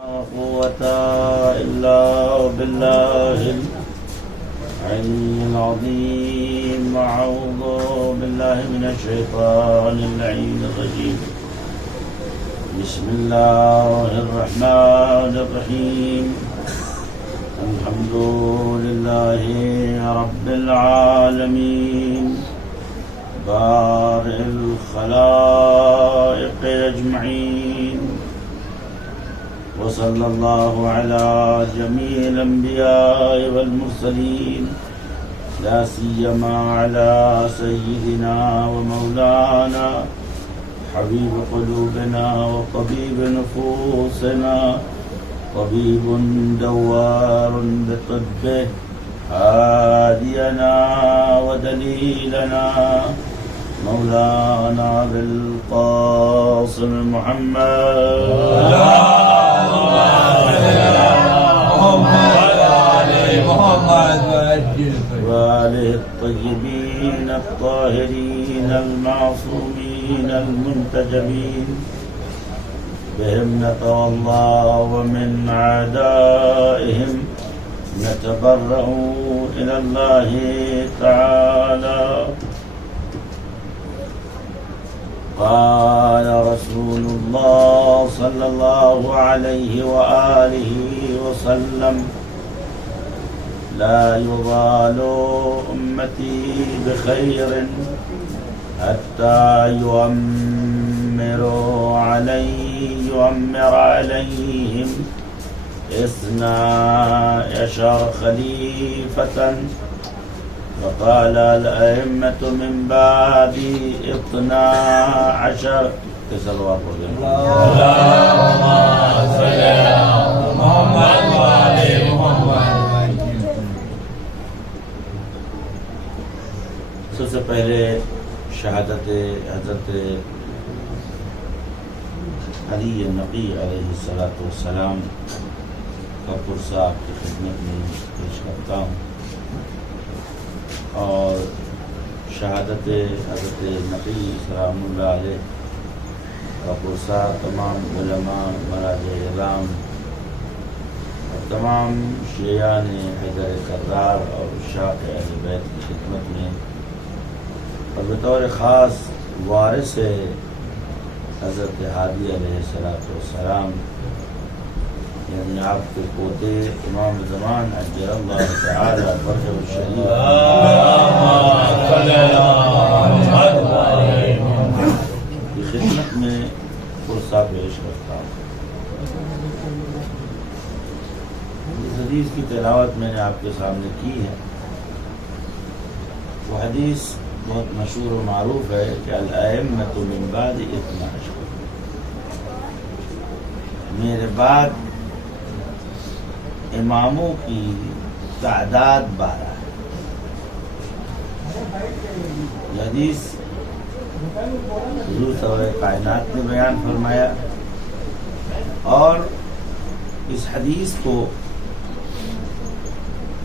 قوة إلا بالله العلي العظيم. أعوذ بالله من الشيطان اللعين الرجيم. بسم الله الرحمن الرحيم. الحمد لله رب العالمين بارئ الخلائق أجمعين. وصلى الله على جميع الأنبياء والمرسلين لا سيما على سيدنا ومولانا حبيب قلوبنا وطبيب نفوسنا طبيب دوار بطبه هادينا ودليلنا مولانا بالقاسم محمد وآله الطيبين الطاهرين المعصومين المنتجبين. بهم نتولى ومن أعدائهم نتبرأ إلى الله تعالى. قال رسول الله صلى الله عليه وآله وسلم: لا يضال أمتي بخير حتى يؤمر عليهم 12 خليفة. وقال الأئمة من بعد 12. صلوات اللهم صل على محمد وآل محمد. سب سے پہلے شہادت حضرت علی نبی علیہ السلام کا پرسہ آپ کی خدمت میں پیش کرتا ہوں، اور شہادت حضرت نبی سلام اللہ علیہ کا پرسہ تمام علماء مراجع اعلام اور تمام شیعان حیدر کرار اور شاہ اہل بیت کی خدمت میں، اور بطور خاص وارث حضرت ہادی علیہ السلام یعنی آپ کے پوتے امام زمان اجل اللہ تعالی فرجہ الشریف کی خدمت میں پرسہ پیش کرتا ہوں. اس حدیث کی تلاوت میں نے آپ کے سامنے کی ہے. وہ حدیث بہت مشہور و معروف ہے کہ الائمۃ من بعد 12. میرے بعد اماموں کی تعداد 12 ہے. یہ حدیث حضور سرور کائنات نے بیان فرمایا، اور اس حدیث کو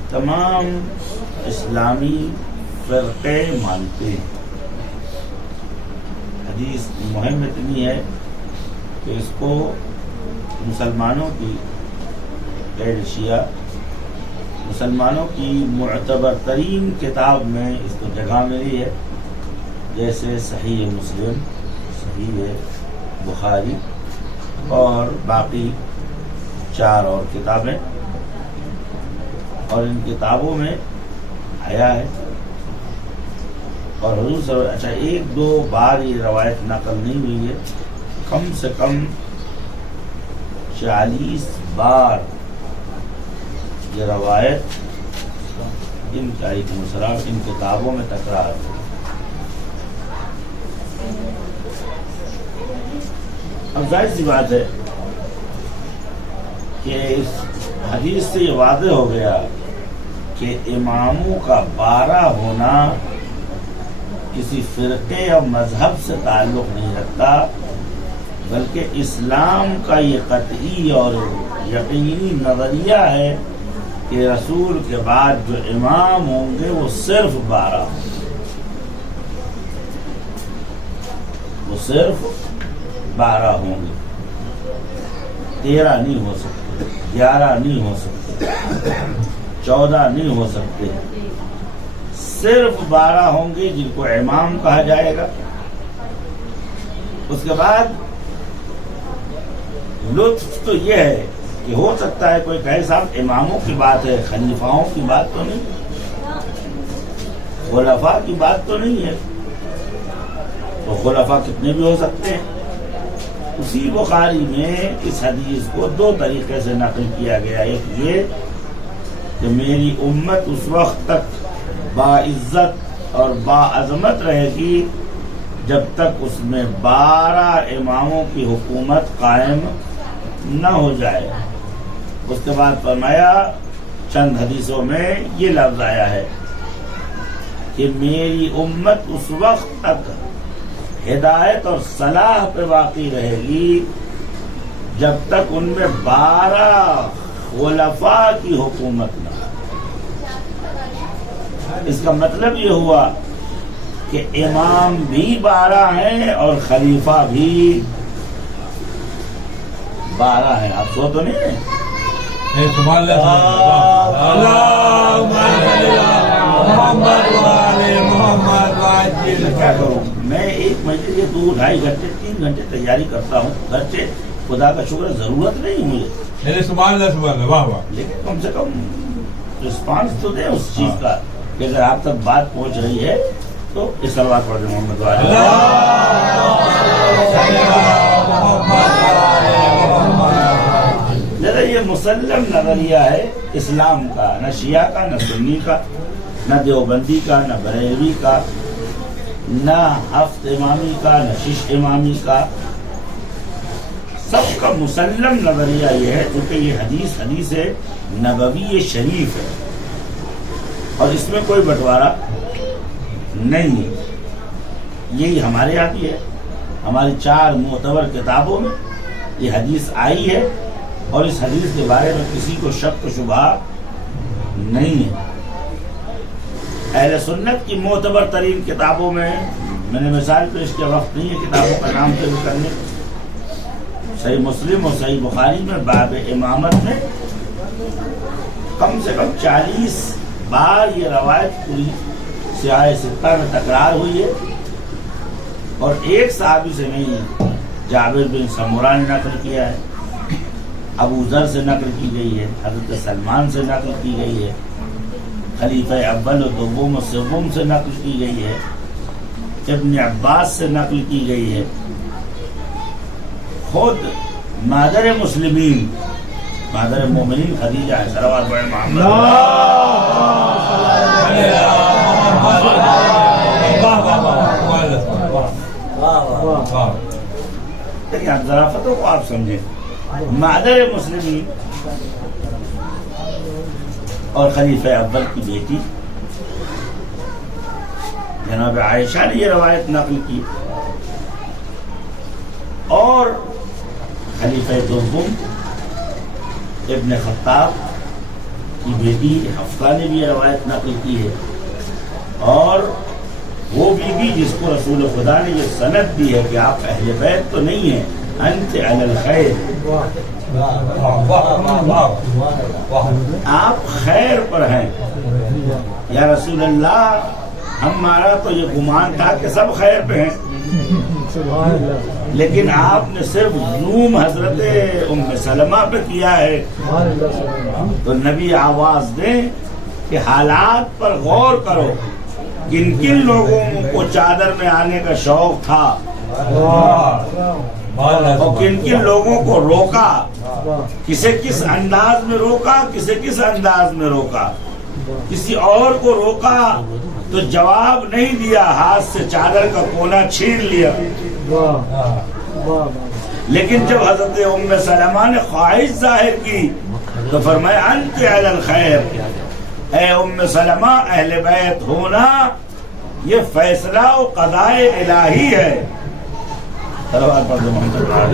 تمام اسلامی فرقے مانتے ہیں. حدیث مہم اتنی ہے کہ اس کو مسلمانوں کی شیعہ مسلمانوں کی معتبر ترین کتاب میں اس کو جگہ ملی ہے، جیسے صحیح مسلم، صحیح بخاری اور باقی 4 اور کتابیں. اور ان کتابوں میں آیا ہے، اور حضور صلی اللہ علیہ وسلم 1-2 بار یہ روایت نقل نہیں ہوئی ہے، کم سے کم 40 بار یہ روایت ان کتابوں میں تکرار ہے. اب ظاہر سی بات ہے کہ اس حدیث سے یہ واضح ہو گیا کہ اماموں کا 12 ہونا کسی فرقے یا مذہب سے تعلق نہیں رکھتا، بلکہ اسلام کا یہ قطعی اور یقینی نظریہ ہے کہ رسول کے بعد جو امام ہوں گے وہ صرف 12 ہوں گے، وہ صرف 12 ہوں گے. 13 نہیں ہو سکتے، 11 نہیں ہو سکتے، 14 نہیں ہو سکتے، صرف 12 ہوں گے جن کو امام کہا جائے گا۔ اس کے بعد لطف تو یہ ہے کہ ہو سکتا ہے کوئی کہے صاحب اماموں کی بات ہے، خلیفاؤں کی بات تو نہیں، خلفاء کی بات تو نہیں ہے، تو خلفاء کتنے بھی ہو سکتے ہیں۔ اسی بخاری میں اس حدیث کو 2 طریقے سے نقل کیا گیا، ایک یہ کہ میری امت اس وقت تک باعزت اور باعظمت رہے گی جب تک اس میں 12 اماموں کی حکومت قائم نہ ہو جائے۔ اس کے بعد فرمایا چند حدیثوں میں یہ لفظ آیا ہے کہ میری امت اس وقت تک ہدایت اور صلاح پہ باقی رہے گی جب تک ان میں 12 خلفاء کی حکومت نہ ہو۔ اس کا مطلب یہ ہوا کہ امام بھی 12 ہیں اور خلیفہ بھی 12 ہیں۔ آپ سو تو نہیں ہیں؟ کیا کروں میں، ایک مہینے کے 2-2.5 گھنٹے 3 گھنٹے تیاری کرتا ہوں گھر سے، خدا کا شکر، ضرورت نہیں مجھے، لیکن کم سے کم رسپانس تو دیں اس چیز کا کہ اگر آپ تک بات پہنچ رہی ہے تو اس صلوات پڑھ دیں محمد والے۔ لہذا یہ مسلم نظریہ ہے اسلام کا، نہ شیعہ کا، نہ سنی کا، نہ دیوبندی کا، نہ بریلوی کا، نہ ہفت امامی کا، نہ شش امامی کا، سب کا مسلم نظریہ یہ ہے کیونکہ یہ حدیث نبوی شریف ہے اور اس میں کوئی بٹوارا نہیں ہے۔ یہی ہمارے یہاں بھی ہے، ہماری 4 معتبر کتابوں میں یہ حدیث آئی ہے اور اس حدیث کے بارے میں کسی کو شک و شبہ نہیں ہے۔ اہل سنت کی معتبر ترین کتابوں میں نے مثال پیش کیا، وقت نہیں ہے کتابوں کا نام ذکر کرنے، صحیح مسلم اور صحیح بخاری میں باب امامت میں کم سے کم 40 بار یہ روایت پوری سیاہ ستہ میں تکرار ہوئی ہے اور ایک صحابی سے نہیں، جابر بن سمرہ نے نقل کیا ہے، ابو ذر سے نقل کی گئی ہے، حضرت سلمان سے نقل کی گئی ہے، خلیفہ اول و دوم و سوم سے نقل کی گئی ہے، ابن عباس سے نقل کی گئی ہے، خود مادر مسلمین، مادر مومنین خدیجہ ہے، صلوات بڑے محمد ذرافتوں کو آپ سمجھیں، مادر مسلمین اور خلیفہ اول کی بیٹی جناب عائشہ نے یہ روایت نقل کی، اور خلیفہ دوم ابن خطاب کی بیٹی حفصہ نے بھی یہ روایت نقل کی ہے، اور وہ بی جس کو رسول خدا نے یہ سند دی ہے کہ آپ اہل بیت تو نہیں ہیں، انت علی الخیر، آپ خیر پر ہیں یا رسول اللہ، ہمارا تو یہ گمان تھا کہ سب خیر پہ ہیں، لیکن آپ نے صرف زوم حضرت ام سلمہ پہ کیا ہے، تو نبی آواز دیں کہ حالات پر غور کرو، کن کن لوگوں کو چادر میں آنے کا شوق تھا اور کن کن لوگوں کو روکا، کسے کس انداز میں روکا، کسے کس انداز میں روکا، کسی اور کو روکا تو جواب نہیں دیا، ہاتھ سے چادر کا کونا چھین لیا، لیکن جب حضرت ام سلمہ نے خواہش ظاہر کی تو فرمایا انت علی الخیر، اے ام سلمہ اہل بیت ہونا یہ فیصلہ و قضاء الہی ہے۔ صلوات پڑھ دو محمد،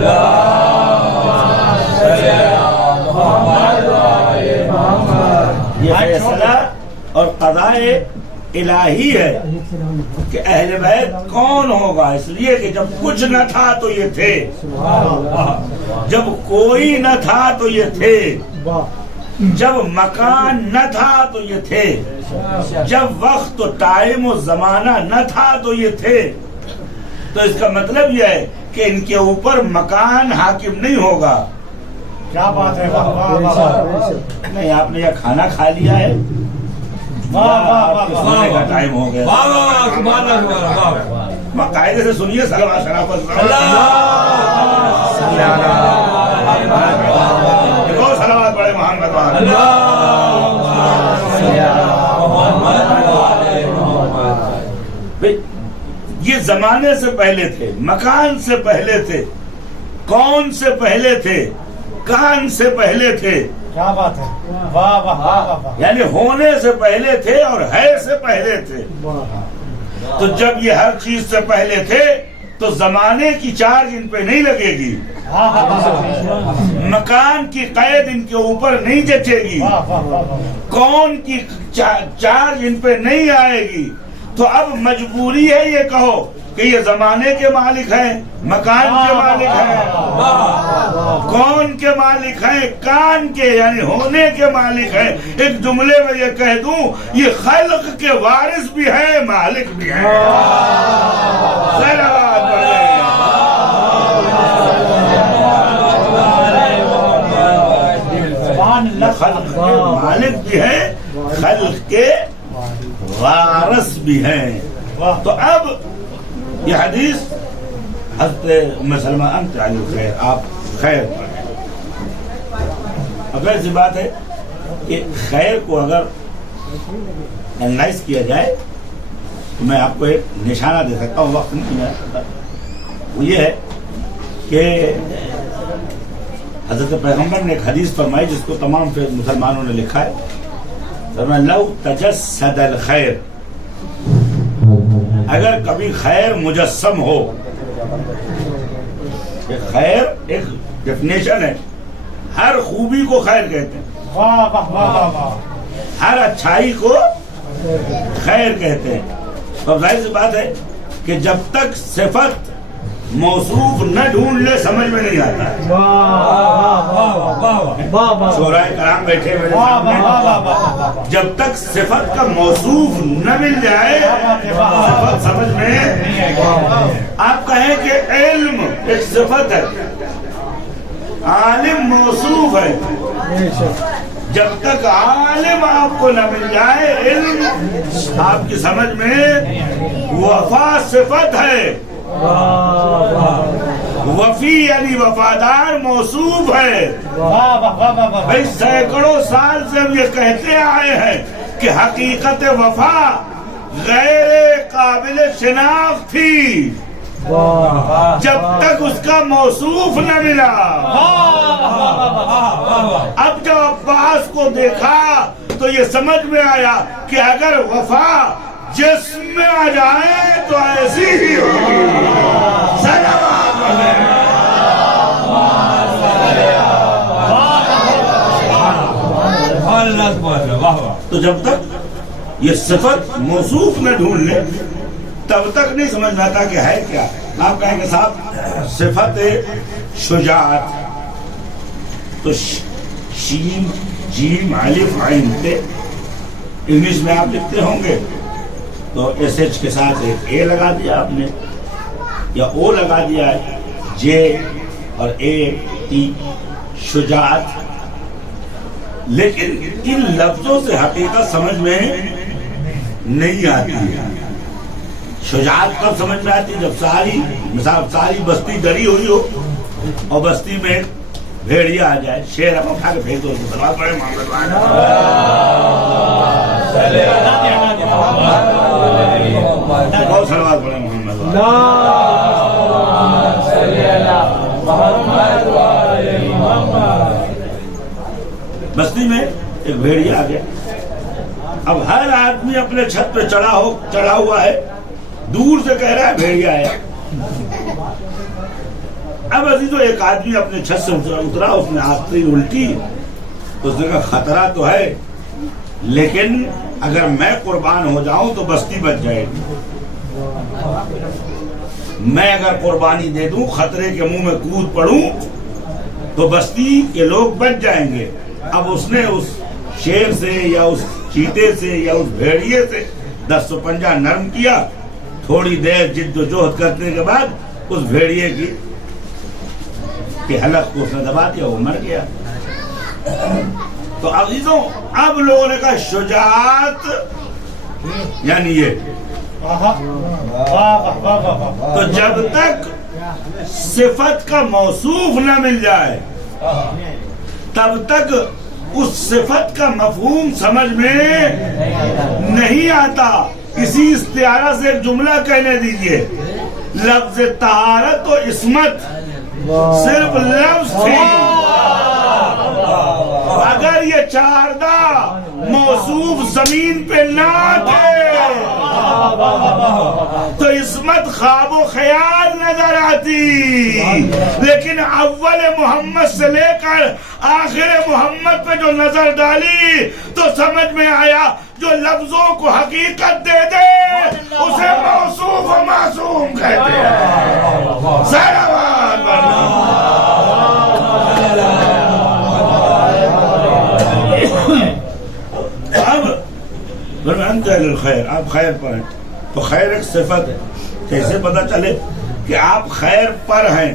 یہ فیصلہ اور قضاء الہی ہے کہ اہل بیت کون ہوگا، اس لیے کہ جب کچھ نہ تھا تو یہ تھے، جب کوئی نہ تھا تو یہ تھے، جب مکان نہ تھا تو یہ تھے، جب وقت و ٹائم و زمانہ نہ تھا تو یہ تھے۔ تو اس کا مطلب یہ ہے کہ ان کے اوپر مکان حاکم نہیں ہوگا۔ کیا بات ہے، واہ واہ واہ، نہیں آپ نے یہ کھانا کھا لیا ہے، سونے کا ٹائم ہو گیا، قاعدے سے سنیے، صلوات شرافت صلوات بڑے محمد یہ زمانے سے پہلے تھے، مکان سے پہلے تھے، کون سے پہلے تھے، کان سے پہلے تھے، کیا بات ہے، واہ واہ واہ، یعنی ہونے سے پہلے تھے اور ہے سے پہلے تھے۔ تو جب یہ ہر چیز سے پہلے تھے تو زمانے کی چارج ان پہ نہیں لگے گی، مکان کی قید ان کے اوپر نہیں جچے گی، کون کی چارج ان پہ نہیں آئے گی۔ تو اب مجبوری ہے یہ کہو کہ یہ زمانے کے مالک ہیں، مکان کے مالک ہیں، کون کے مالک ہیں، کان کے یعنی ہونے کے مالک ہیں۔ ایک جملے میں یہ کہہ دوں، یہ خلق کے وارث بھی ہیں، مالک بھی ہیں۔ خلق کے مالک بھی ہیں، خلق کے وارث بھی ہیں۔ تو اب یہ حدیث حضرت ام سلمہ انت علی الخیر، آپ خیر پڑھیں۔ اب ایسی بات ہے کہ خیر کو اگر انالائز کیا جائے تو میں آپ کو ایک نشانہ دے سکتا ہوں، وقت نہیں ہے، وہ یہ ہے کہ حضرت پیغمبر نے ایک حدیث فرمائی جس کو تمام مسلمانوں نے لکھا ہے، فرمایا لو تجسد الخیر، اگر کبھی خیر مجسم ہو، خیر ایک ڈیفینیشن ہے، ہر خوبی کو خیر کہتے ہیں، ہر اچھائی کو خیر کہتے ہیں۔ تو ظاہر سی بات ہے کہ جب تک صفت موصوف نہ ڈھونڈ لے سمجھ میں نہیں آتا ہے۔ شورائے کرام بیٹھے ہوئے سامنے، جب تک صفت کا موصوف نہ مل جائے صفت سمجھ میں، آپ کہیں کہ علم ایک صفت ہے، عالم موصوف ہے، جب تک عالم آپ کو نہ مل جائے علم آپ کی سمجھ میں، وفا صفت ہے، وفی یعنی وفادار موصوف ہے۔ بھائی سینکڑوں سال سے ہم یہ کہتے آئے ہیں کہ حقیقت وفا غیر قابل شناخت تھی جب تک اس کا موصوف نہ ملا۔ اب جب عباس کو دیکھا تو یہ سمجھ میں آیا کہ اگر وفا جسم میں آ جائے تو ایسی ہی ہوگی۔ تو جب تک یہ صفت موصوف نہ ڈھونڈ لے تب تک نہیں سمجھ میں آتا کہ ہے کیا۔ آپ کہیں کہ صاحب صفت شجاعت، تو شین جیم الف عین پہ انگلش میں آپ لکھتے ہوں گے تو ایس ایچ کے ساتھ ایک اے لگا دیا آپ نے یا او لگا دیا ہے، جے اور اے ٹی، شجاعت۔ لیکن ان لفظوں سے حقیقت سمجھ میں نہیں آتی ہے۔ شجاعت کب سمجھ میں آتی؟ جب ساری بستی ڈری ہوئی ہو اور بستی میں بھیڑیا آ جائے، شیر اب اٹھا کے پھینک دو، سلوات پڑھے محمد بہت سلوات پڑھے محمد بستی میں ایک بھیڑیا آ گیا۔ اب ہر آدمی اپنے چھت پہ چڑھا ہوا ہے، دور سے کہہ رہا ہے بھیڑیا آیا۔ اب عزیزو ایک آدمی اپنے چھت سے اترا، اس نے آستین الٹی، اس نے کہا خطرہ تو ہے لیکن اگر میں قربان ہو جاؤں تو بستی بچ جائے گی. میں اگر قربانی دے دوں، خطرے کے منہ میں کود پڑوں تو بستی کے لوگ بچ جائیں گے. اب اس نے اس شیر سے یا اس چیتے سے یا اس بھیڑیے سے دست و پنجہ نرم کیا. تھوڑی دیر جد و جہد کرنے کے بعد اس بھیڑیے کی حلق کو اس نے دبا دیا، وہ مر گیا. تو عزیزوں، اب لوگوں نے کہا شجاعت یعنی یہ. تو جب تک صفت کا موصوف نہ مل جائے تب تک اس صفت کا مفہوم سمجھ میں نہیں آتا. اسی استعارہ سے ایک جملہ کہنے دیجئے. لفظ طہارت و عصمت صرف لفظ تھی. اگر یہ چاردہ موصوف زمین پہ نہ تھے تو عصمت خواب و خیال نظر آتی. لیکن اول محمد سے لے کر آخر محمد پہ جو نظر ڈالی تو سمجھ میں آیا جو لفظوں کو حقیقت دے دے اسے موصوف و معصوم کہتے ہیں. صلوات اب انت الخیر، آپ خیر پر ہیں تو خیر ایک صفت ہے. کیسے پتہ چلے کہ آپ خیر پر ہیں؟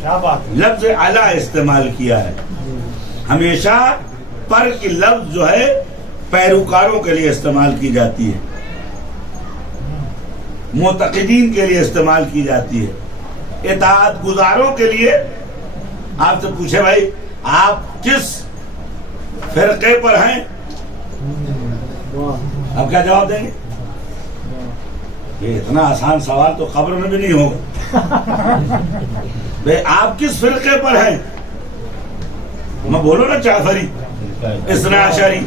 لفظ علی استعمال کیا ہے. ہمیشہ پر کی لفظ جو ہے پیروکاروں کے لیے استعمال کی جاتی ہے، معتقدین کے لیے استعمال کی جاتی ہے، اطاعت گزاروں کے لیے. آپ سے پوچھے بھائی آپ کس فرقے پر ہیں، آپ کیا جواب دیں گے؟ یہ اتنا آسان سوال تو قبر میں بھی نہیں ہوگا. بھائی آپ کس فرقے پر ہیں؟ میں بولو نا جعفری، اثنا عشری.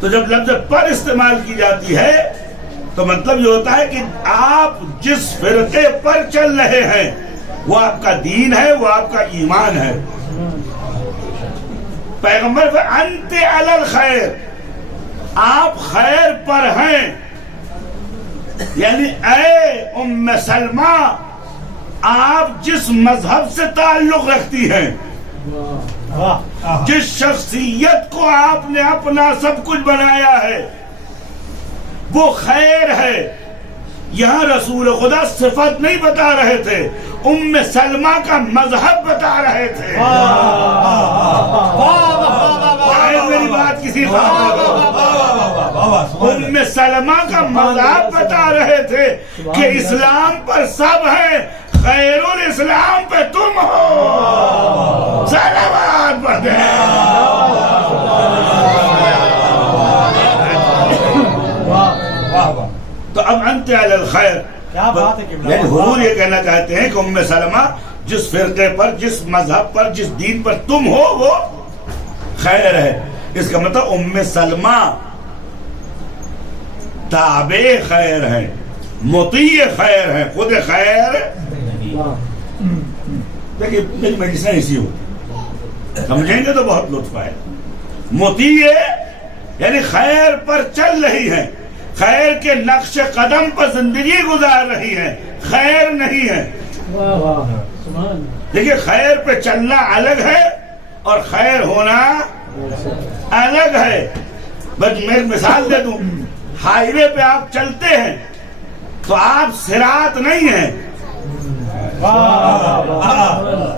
تو جب لفظ پر استعمال کی جاتی ہے تو مطلب یہ ہوتا ہے کہ آپ جس فرقے پر چل رہے ہیں وہ آپ کا دین ہے، وہ آپ کا ایمان ہے. پیغمبر پر انت علی الخیر، آپ خیر پر ہیں. یعنی اے ام سلمہ، آپ جس مذہب سے تعلق رکھتی ہیں، جس شخصیت کو آپ نے اپنا سب کچھ بنایا ہے وہ خیر ہے. یہاں رسول خدا صفت نہیں بتا رہے تھے، ام سلمہ کا مذہب بتا رہے تھے. میری بات کسی ام سلمہ کا مذہب بتا رہے تھے کہ اسلام پر سب ہیں، خیر الاسلام پہ تم ہو. صلوات پڑھتے تو اب انت علی الخیر. یعنی حضور یہ کہنا چاہتے ہیں کہ ام سلمہ جس فرقے پر، جس مذہب پر، جس دین پر تم ہو وہ خیر ہے. اس کا مطلب ام سلمہ تابع خیر ہے، مطیع خیر ہے، خود خیر. دیکھیے میری میڈیسن ایسی ہو سمجھیں گے تو بہت لطف آئے. مطیع یعنی خیر پر چل رہی ہے، خیر کے نقش قدم پر زندگی گزار رہی ہے، خیر نہیں ہے. دیکھیے خیر پہ چلنا الگ ہے اور خیر ہونا الگ ہے. بس میں ایک مثال دے دوں. ہائی وے پہ آپ چلتے ہیں تو آپ صراط نہیں ہیں.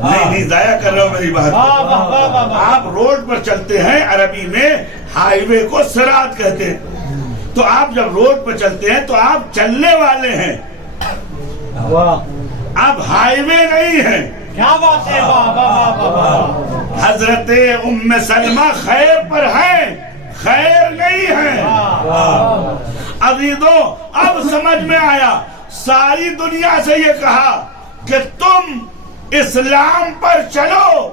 نہیں ضائع کر رہا ہوں میری بات. آپ روڈ پر چلتے ہیں، عربی میں ہائی وے کو صراط کہتے ہیں. تو آپ جب روڈ پر چلتے ہیں تو آپ چلنے والے ہیں، آپ ہائی وے نہیں ہیں. کیا بات ہے. حضرت ام سلمہ خیر پر ہیں، خیر نہیں ہیں. عزیزوں اب سمجھ میں آیا. ساری دنیا سے یہ کہا کہ تم اسلام پر چلو،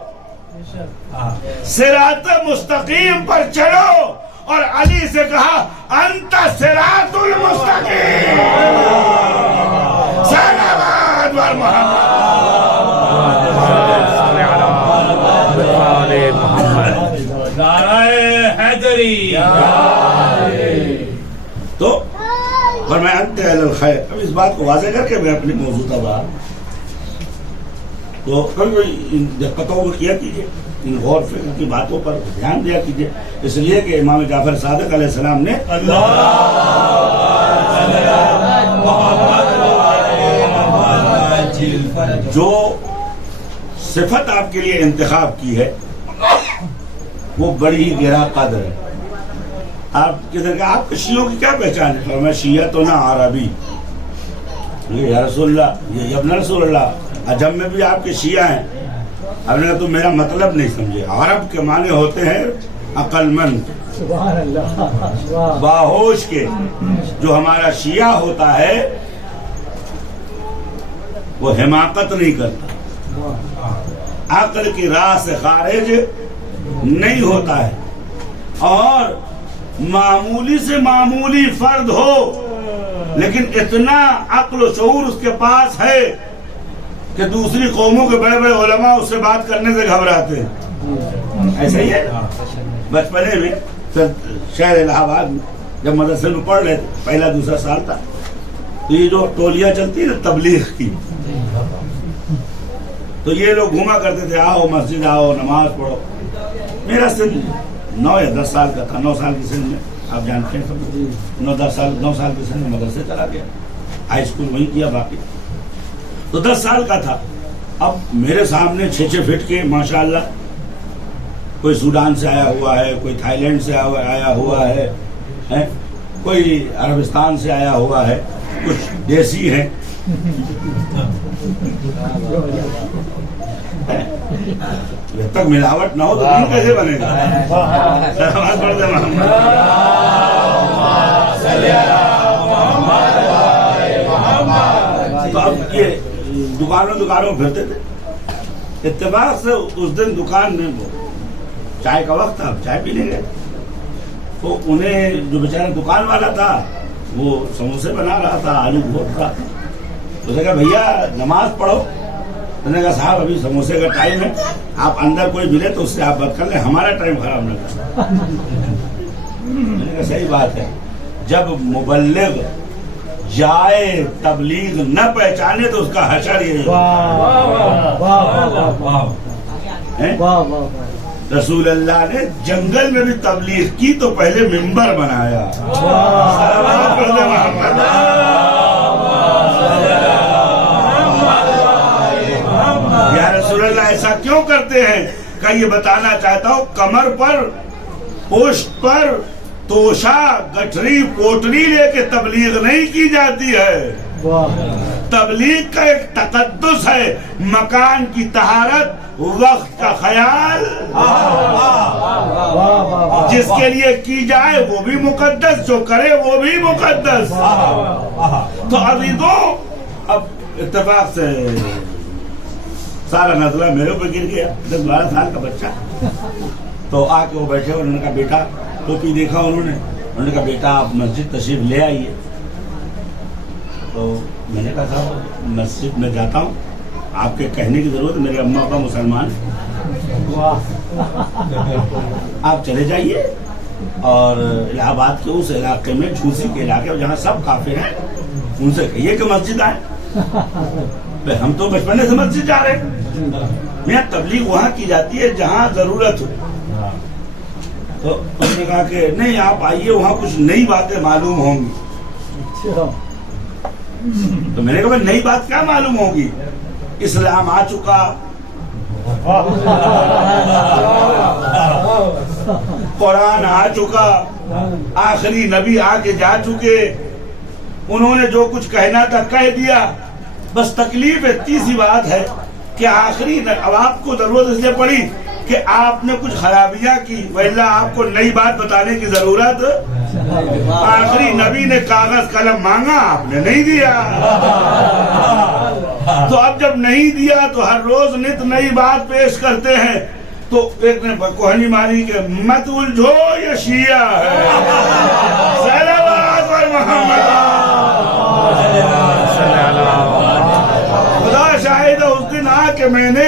صراط مستقیم پر چلو، اور علی سے کہا انت صراط المستقیم. صلوات بر محمد. نعرہ حیدری تو فرمایا انت اہل الخیر. اب اس بات کو واضح کر کے میں اپنی موضوع بات تو کبھی دقتوں کو کیا کیجیے، ان غور فکر کی باتوں پر دھیان دیا کیجیے، اس لیے کہ امام جعفر صادق علیہ السلام نے جو صفت آپ کے لیے انتخاب کی ہے وہ بڑی ہی گہرا قدر ہے. آپ کدھر کا آپ کے شیعوں کی کیا پہچان ہے؟ میں شیعہ تو نہ عربی، یا رسول اللہ، یہ ابن رسول اللہ. عجم میں بھی آپ کے شیعہ ہیں. اب نے تو میرا مطلب نہیں سمجھے. عرب کے معنی ہوتے ہیں عقل مند، باہوش کے. جو ہمارا شیعہ ہوتا ہے وہ حماقت نہیں کرتا، عقل کی راہ سے خارج نہیں ہوتا ہے، اور معمولی سے معمولی فرد ہو لیکن اتنا عقل و شعور اس کے پاس ہے کہ دوسری قوموں کے بڑے بڑے علماء اس سے بات کرنے سے گھبراتے ہیں. ایسا ہی ہے. بچپنے میں شہر الہ آباد جب مدرسے میں پڑھ رہے تھے، پہلا دوسرا سال تھا، تو یہ جو ٹولیاں چلتی ہیں نا تبلیغ کی، تو یہ لوگ گھوما کرتے تھے، آؤ مسجد آؤ نماز پڑھو. میرا سن 9 یا 10 سال کا تھا. 9 سال کی سن میں آپ جانتے ہیں سب، 9 سال کی سن میں مدرسے چلا گیا، ہائی اسکول وہیں کیا، باقی تو 10 سال کا تھا. اب میرے سامنے 6 فٹ کے ماشاءاللہ، کوئی سوڈان سے آیا ہوا ہے، کوئی تھائی لینڈ سے آیا ہوا ہے، کوئی عربستان سے آیا ہوا ہے، کچھ دیسی ہیں. جب تک ملاوٹ نہ ہو تو دین کیسے بنے گا؟ آواز پڑھ دے محمد. تو اب یہ دکانوں پھرتے تھے. اتفاق سے اس دن دکان میں چائے کا وقت تھا، چائے پینے گئے تو انہیں جو بیچارہ دکان والا تھا وہ سموسے بنا رہا تھا، آلو بھوٹ رہا تھا. تو نے کہا بھیا نماز پڑھو. تو نے کہا صاحب ابھی سموسے کا ٹائم ہے، آپ اندر کوئی ملے تو اس سے آپ بات کر لیں، ہمارا ٹائم خراب نہ کریں. میں نے کہا صحیح بات ہے. جب مبلغ جائے تبلیغ نہ پہچانے تو اس کا حشر یہ رسول اللہ نے جنگل میں بھی تبلیغ کی تو پہلے منبر بنایا. یا رسول اللہ ایسا کیوں کرتے ہیں؟ کہ یہ بتانا چاہتا ہوں کمر پر، پوشت پر توشا، گٹھری، پوٹلی لے کے تبلیغ نہیں کی جاتی ہے. تبلیغ کا ایک تقدس ہے، مکان کی طہارت، وقت کا خیال، جس کے لیے کی جائے وہ بھی مقدس، جو کرے وہ بھی مقدس. تو ابھی تو اب اتفاق سے سارا نزلہ میرے اوپر گر گیا. 10-12 سال کا بچہ. تو آ کے وہ بیٹھے، انہوں نے کہا بیٹا، ٹوپی دیکھا انہوں نے کہا بیٹا آپ مسجد تشریف لے آئیے. تو میں نے کہا صاحب مسجد میں جاتا ہوں، آپ کے کہنے کی ضرورت ہے، میرے اماں ابا مسلمان، آپ چلے جائیے اور الہ آباد کے اس علاقے میں، جھوسی کے علاقے میں جہاں سب کافر ہیں، ان سے کہیے کہ مسجد آئے. ہم تو بچپنے سے مسجد جا رہے ہیں. میاں تبلیغ وہاں کی جاتی ہے جہاں ضرورت ہو. تو انہوں نے کہا کہ نہیں آپ آئیے، وہاں کچھ نئی باتیں معلوم ہوں گی. تو میں نے کہا نئی بات کیا معلوم ہوگی؟ اسلام آ چکا، قرآن آ چکا، آخری نبی آ کے جا چکے، انہوں نے جو کچھ کہنا تھا کہہ دیا. بس تکلیف اتنی سی بات ہے کہ آخری اب آپ کو ضرورت اس لیے پڑی کہ آپ نے کچھ خرابیاں کی، ویلا آپ کو نئی بات بتانے کی ضرورت. آخری نبی نے کاغذ قلم مانگا، آپ نے نہیں دیا. تو اب جب نہیں دیا تو ہر روز نت نئی بات پیش کرتے ہیں. تو ایک نے کوہنی ماری کہ مت الجھو یہ شیعہ ہے. صلوات پر محمد. خدا شاہد ہے اس دن آ کے میں نے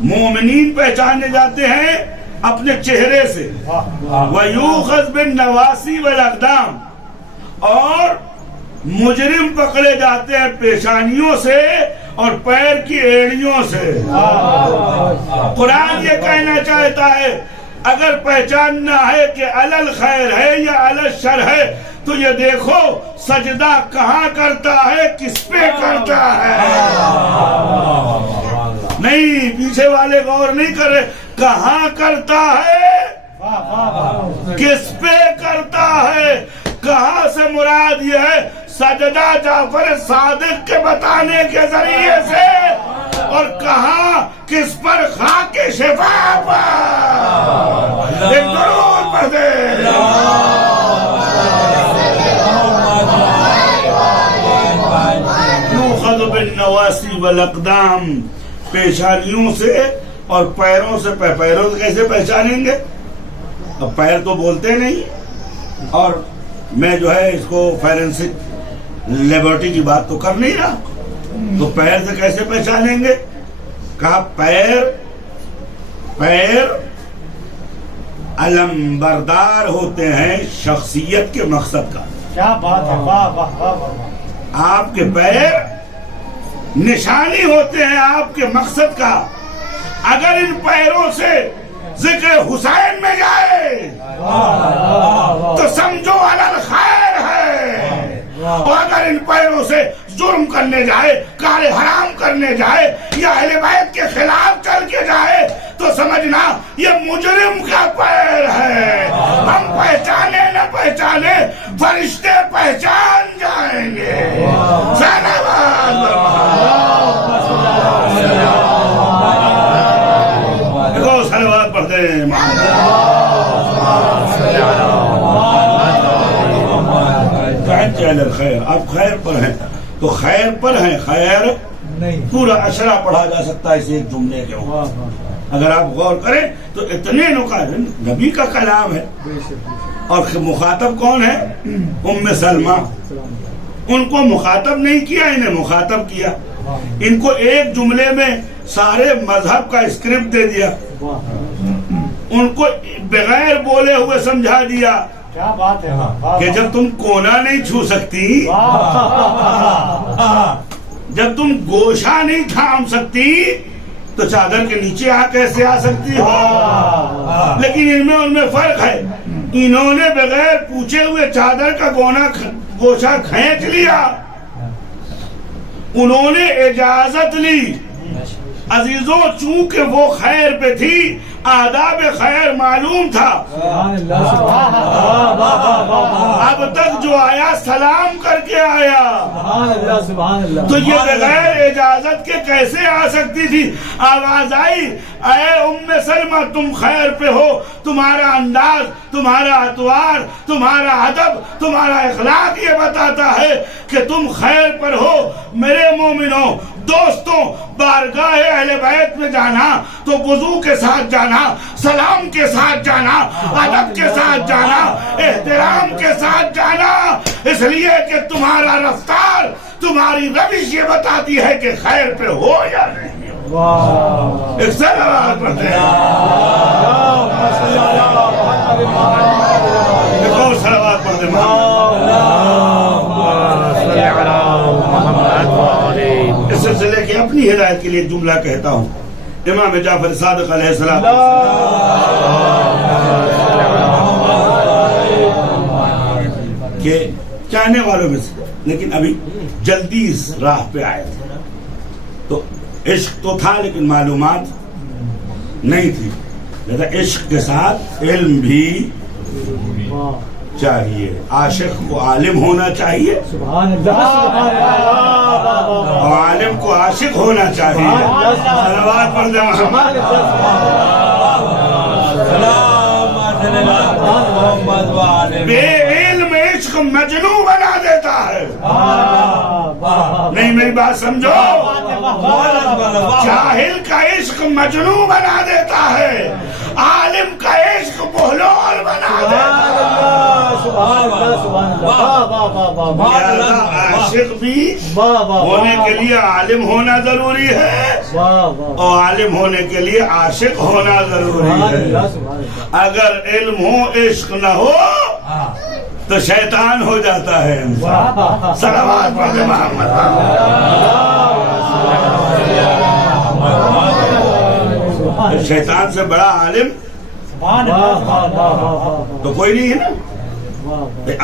مومنین پہچانے جاتے ہیں اپنے چہرے سے، وَيُؤْخَذْ بِالنَّوَاصِي وَالْأَقْدَامِ، اور مجرم پکڑے جاتے ہیں پیشانیوں سے اور پیر کی ایڑیوں سے۔ قرآن یہ کہنا چاہتا ہے اگر پہچاننا ہے کہ علل خیر ہے یا علل شر ہے تو یہ دیکھو سجدہ کہاں کرتا ہے، کس پہ کرتا ہے۔ نہیں، پیچھے والے غور نہیں کر رہے، کہاں کرتا ہے، کس پہ کرتا ہے۔ کہاں سے مراد یہ ہے سجدہ جعفر صادق کے بتانے کے ذریعے سے، اور کہاں کس پر، خاک شفا پر۔ ایک درود پڑھے۔ یؤخذ بالنواصی والاقدام، پیشانیوں سے اور پیروں سے۔ پیروں سے کیسے پہچانیں گے؟ اب پیر تو بولتے نہیں، اور میں جو ہے اس کو فورینسک لیبورٹری کی بات تو کر نہیں رہا، تو پیر سے کیسے پہچانیں گے؟ کہا پیر علم بردار ہوتے ہیں شخصیت کے مقصد کا۔ کیا بات ہے، واہ واہ واہ واہ۔ آپ کے پیر نشانی ہوتے ہیں آپ کے مقصد کا۔ اگر ان پیروں سے ذکر حسین میں جائے تو سمجھو علل خیر ہے، اور اگر ان پیروں سے جرم کرنے جائے، کار حرام کرنے جائے، یا اہل بیت کے خلاف چل کے جائے تو سمجھنا یہ مجرم کا پیر ہے۔ ہم پہچانے نہ پہچانے، فرشتے پہچان جائیں گے۔ صلوات پڑھتے ہیں۔ خیر، آپ خیر پر ہیں تو خیر پر ہیں، خیر پورا اشرا پڑھا جا سکتا ہے اس ایک جملے کے اوپر۔ اگر آپ غور کریں تو اتنے نکات نبی کا کلام ہے، اور مخاطب کون ہے؟ ام سلمہ۔ ان کو مخاطب نہیں کیا، انہیں مخاطب کیا۔ ان کو ایک جملے میں سارے مذہب کا اسکرپٹ دے دیا، ان کو بغیر بولے ہوئے سمجھا دیا کیا بات ہے کہ جب تم کونا نہیں چھو سکتی، جب تم گوشہ نہیں تھام سکتی تو چادر کے نیچے کیسے آ سکتی ہو؟ لیکن ان میں فرق ہے، انہوں نے بغیر پوچھے ہوئے چادر کا گوشہ کھینچ لیا، انہوں نے اجازت لی۔ عزیزوں، چونکہ وہ خیر پہ تھی، آداب خیر معلوم تھا، اب تک جو آیا سلام کر کے آیا، تو یہ بغیر اجازت کے کیسے آ سکتی تھی؟ آواز آئی، اے ام سلمہ تم خیر پہ ہو، تمہارا انداز، تمہارا اطوار، تمہارا ادب، تمہارا اخلاق یہ بتاتا ہے کہ تم خیر پر ہو۔ میرے مومنوں، دوستوں، بارگاہ اہل بیت میں جانا تو وضو کے ساتھ جانا، سلام کے ساتھ جانا، ادب کے ساتھ جانا، احترام کے ساتھ جانا، اس لیے کہ تمہارا رفتار، تمہاری روش یہ بتاتی ہے کہ خیر پہ ہو یا نہیں ہو۔ ایک صلوات پڑھتے ہیں، ایک اور صلوات پڑھتے ہیں۔ اس سلسلے کی اپنی ہدایت کے لیے ایک جملہ کہتا ہوں۔ امام جعفر صادق علیہ السلام کہ چاہنے والوں میں سے، لیکن ابھی جلدی اس راہ پہ آئے تھے، تو عشق تو تھا لیکن معلومات نہیں تھی، لہذا عشق کے ساتھ علم بھی چاہیے۔ عاشق کو عالم ہونا چاہیے، اور عالم کو عاشق ہونا چاہیے۔ صلوات پڑھ دیں محمد۔ بے علم عشق مجنون بنا دیتا ہے۔ نہیں، میری بات سمجھو، جاہل کا عشق مجنون بنا دیتا ہے، عالم کا عشق بہلول بنا دیتا ہے۔ عاشق بھی ہونے کے لیے عالم ہونا ضروری ہے، اور عالم ہونے کے لیے عاشق ہونا ضروری ہے. اگر علم ہو عشق نہ ہو تو شیطان ہو جاتا ہے انسان. صلوات پڑھ محمد. شیطان سے بڑا عالم تو کوئی نہیں ہے نا.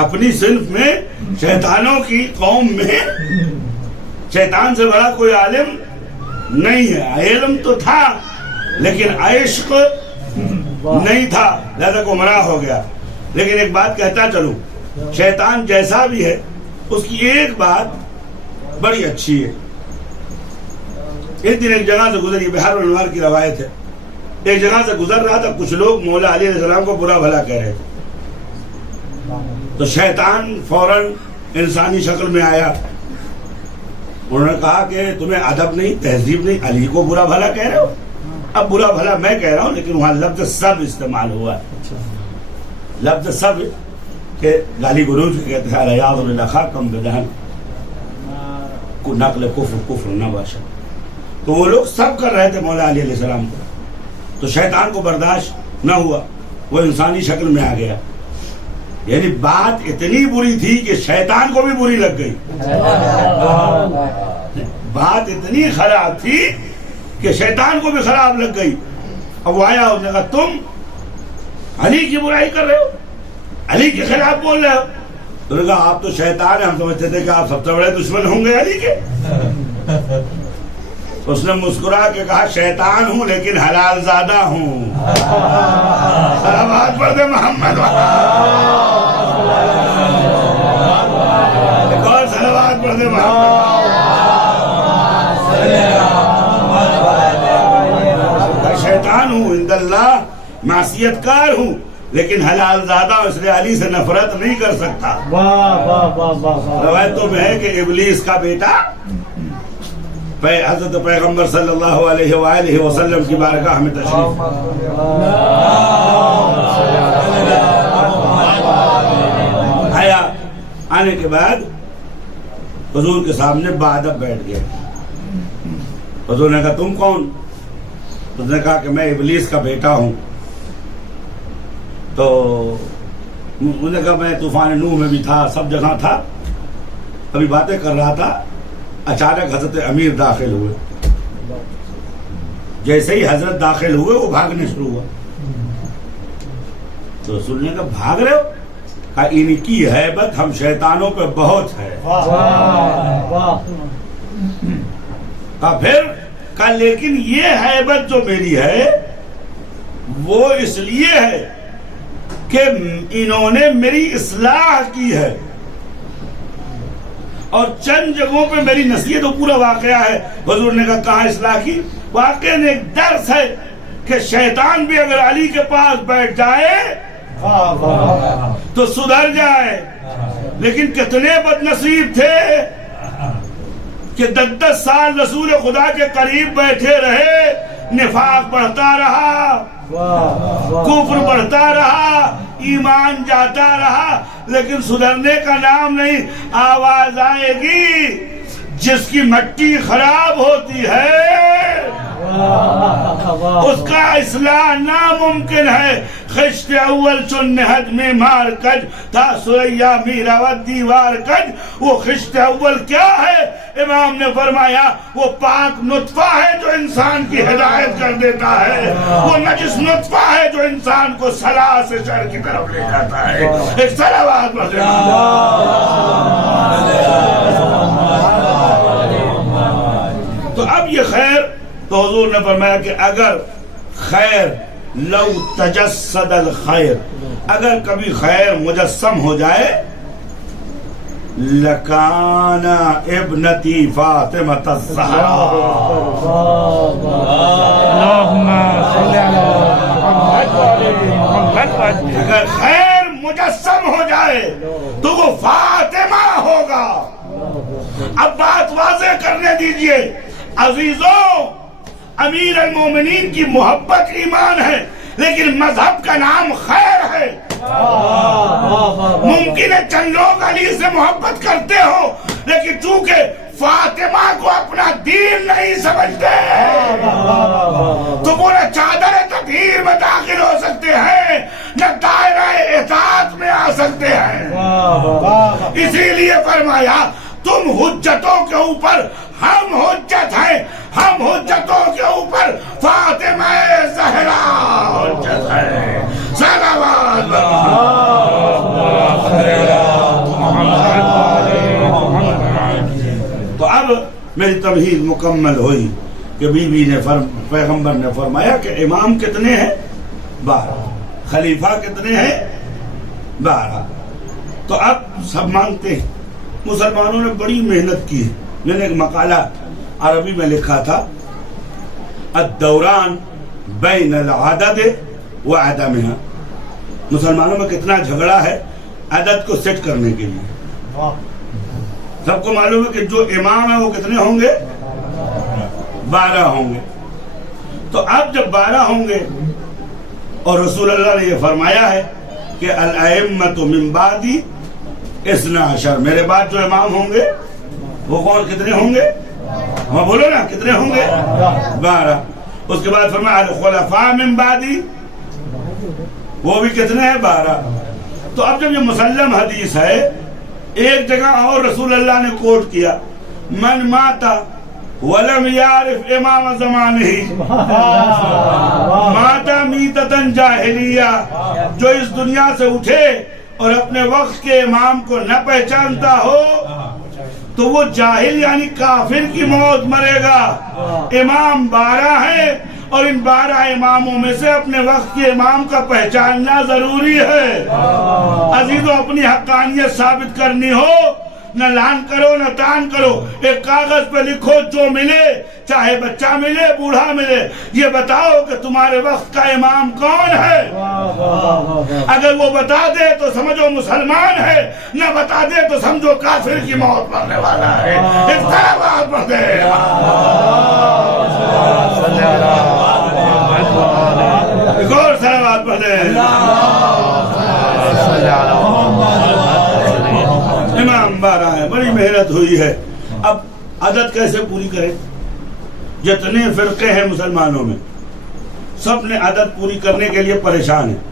اپنی صنف میں شیطانوں کی قوم میں شیطان سے بڑا کوئی عالم نہیں ہے. علم تو تھا لیکن عشق نہیں تھا, لہذا گمراہ ہو گیا. لیکن ایک بات کہتا چلوں, شیطان جیسا بھی ہے اس کی ایک بات بڑی اچھی ہے. ایک دن ایک جگہ سے گزری, بہار الانوار کی روایت ہے, ایک جگہ سے گزر رہا تھا, کچھ لوگ مولا علی علیہ السلام کو برا بھلا کہہ رہے تھے. تو شیطان فوراً انسانی شکل میں آیا. انہوں نے کہا کہ تمہیں ادب نہیں, تہذیب نہیں, علی کو برا بھلا کہہ رہے ہو. اب برا بھلا میں کہہ رہا ہوں لیکن وہاں لفظ سب استعمال ہوا ہے. لفظ سب کہ گالی گلوچ کہتے ہیں ریاض باللہ کم بدہن نقل کفر کفر نہ باشا. تو وہ لوگ سب کر رہے تھے مولا علی علیہ السلام کو. تو شیطان کو برداشت نہ ہوا, وہ انسانی شکل میں آ گیا. یعنی بات اتنی بری تھی کہ شیطان کو بھی بری لگ گئی. بات اتنی خراب تھی کہ شیطان کو بھی خراب لگ گئی. اب وہ آیا, اس نے کہا تم علی کی برائی کر رہے ہو, علی کے خلاف بول رہے ہو. تو نے کہا آپ تو شیطان ہیں, ہم سمجھتے تھے کہ آپ سب سے بڑے دشمن ہوں گے علی کے. اس نے مسکرا کے کہا شیطان ہوں لیکن حلال زادہ ہوں. صلوات پڑھ دے محمد. ایک اور صلوات پڑھ دے محمد. شیطان ہوں عند اللہ, معصیت کار ہوں لیکن حلال زادہ, اس لیے علی سے نفرت نہیں کر سکتا. روایتوں میں ہے کہ ابلیس کا بیٹا حضرت پیغمبر صلی اللہ علیہ وآلہ وسلم کی بارگاہ میں تشریف آیا. آنے کے بعد حضور کے سامنے بادب بیٹھ گئے. حضور نے کہا تم کون؟ اس نے کہا کہ میں ابلیس کا بیٹا ہوں. تو انہوں نے کہا میں طوفان نوح میں بھی تھا, سب جگہ تھا, ابھی باتیں کر رہا تھا, اچانک حضرت امیر داخل ہوئے. جیسے ہی حضرت داخل ہوئے وہ بھاگنے شروع ہوا. تو سننے کا بھاگ رہے ہو؟ کہا ان کی ہیبت ہم شیطانوں پہ بہت ہے. کہا پھر؟ کہا لیکن یہ ہیبت جو میری ہے وہ اس لیے ہے کہ انہوں نے میری اصلاح کی ہے, اور چند جگہوں پہ میری نصیحت. پورا واقعہ ہے. حضور نے کہا کہاں اصلاح کی؟ واقعہ نے ایک درس ہے کہ شیطان بھی اگر علی کے پاس بیٹھ جائے تو سدھر جائے. لیکن کتنے بد نصیب تھے کہ 10 سال رسول خدا کے قریب بیٹھے رہے, نفاق بڑھتا رہا, کفر بڑھتا رہا, ایمان جاتا رہا, لیکن سدھرنے کا نام نہیں. آواز آئے گی جس کی مٹی خراب ہوتی ہے اس کا اصلاح ناممکن ہے. خشت اول چن نہد میں مار کج تھا سریا میراوت دیوار کج. وہ خشت اول کیا ہے؟ امام نے فرمایا وہ پاک نطفہ ہے جو انسان کی ہدایت کر دیتا ہے, وہ نجس نطفہ ہے جو انسان کو صلاح سے شر کی طرف لے جاتا ہے. ایک صلوات پڑھ دیں. تو اب یہ خیر, تو حضور نے فرمایا کہ اگر خیر لو تجسد الخیر, اگر کبھی خیر مجسم ہو جائے, لکان ابنتی فاطمہ الزہرا, اگر خیر مجسم ہو جائے تو وہ فاطمہ ہوگا. اب بات واضح کرنے دیجئے عزیزوں, امیر المومنین کی محبت ایمان ہے لیکن مذہب کا نام خیر ہے. ممکن ہے چند لوگ علی سے محبت کرتے ہو لیکن چونکہ فاطمہ کو اپنا دین نہیں سمجھتے تو وہ نہ چادر تطہیر میں داخل ہو سکتے ہیں نہ دائرہ اطاعت میں آ سکتے ہیں. اسی لیے فرمایا تم حجتوں کے اوپر ہم حجت ہیں, ہم حجتوں کے اوپر فاطمہ زہرا حجت ہے. صلوات تو اب میری تمہید مکمل ہوئی کہ بی بی نے پیغمبر نے فرمایا کہ امام کتنے ہیں؟ 12. خلیفہ کتنے ہیں؟ 12. تو اب سب مانتے ہیں. مسلمانوں نے بڑی محنت کی ہے. میں نے ایک مقالہ عربی میں لکھا تھا, الدوران بین العدد و عدمها. مسلمانوں میں کتنا جھگڑا ہے عدد کو سیٹ کرنے کے لیے. سب کو معلوم ہے کہ جو امام ہے وہ کتنے ہوں گے؟ 12 ہوں گے. تو اب جب 12 ہوں گے اور رسول اللہ نے یہ فرمایا ہے کہ الائمۃ من بعدی 12, میرے بعد جو امام ہوں گے وہ کون کتنے ہوں گے؟ ہاں بولو نا کتنے ہوں گے؟ 12. اس کے بعد فرمایا الخلفاء من بعدی, وہ بھی کتنے ہیں؟ 12. تو اب جب یہ مسلم حدیث ہے, ایک جگہ اور رسول اللہ نے کوٹ کیا من ماتا ولم یعرف امام زمانہ ماتا میتتن جاہلیہ, جو اس دنیا سے اٹھے اور اپنے وقت کے امام کو نہ پہچانتا ہو تو وہ جاہل یعنی کافر کی موت مرے گا. امام 12 ہیں اور ان 12 اماموں میں سے اپنے وقت کے امام کا پہچاننا ضروری ہے. عزیزو اپنی حقانیت ثابت کرنی ہو, نہ لان کرو نہ تان کرو, ایک کاغذ پہ لکھو جو ملے, چاہے بچہ ملے بوڑھا ملے, یہ بتاؤ کہ تمہارے وقت کا امام کون ہے. اگر وہ بتا دے تو سمجھو مسلمان ہے, نہ بتا دے تو سمجھو کافر کی موت مرنے والا ہے. ایک طرح بات پڑھتے ہیں, ایک اور صلوات پڑھتے ہیں. امام 12 ہے, بڑی محنت ہوئی ہے. اب عدد کیسے پوری کریں؟ جتنے فرقے ہیں مسلمانوں میں سب نے عدد پوری کرنے کے لیے پریشان ہیں.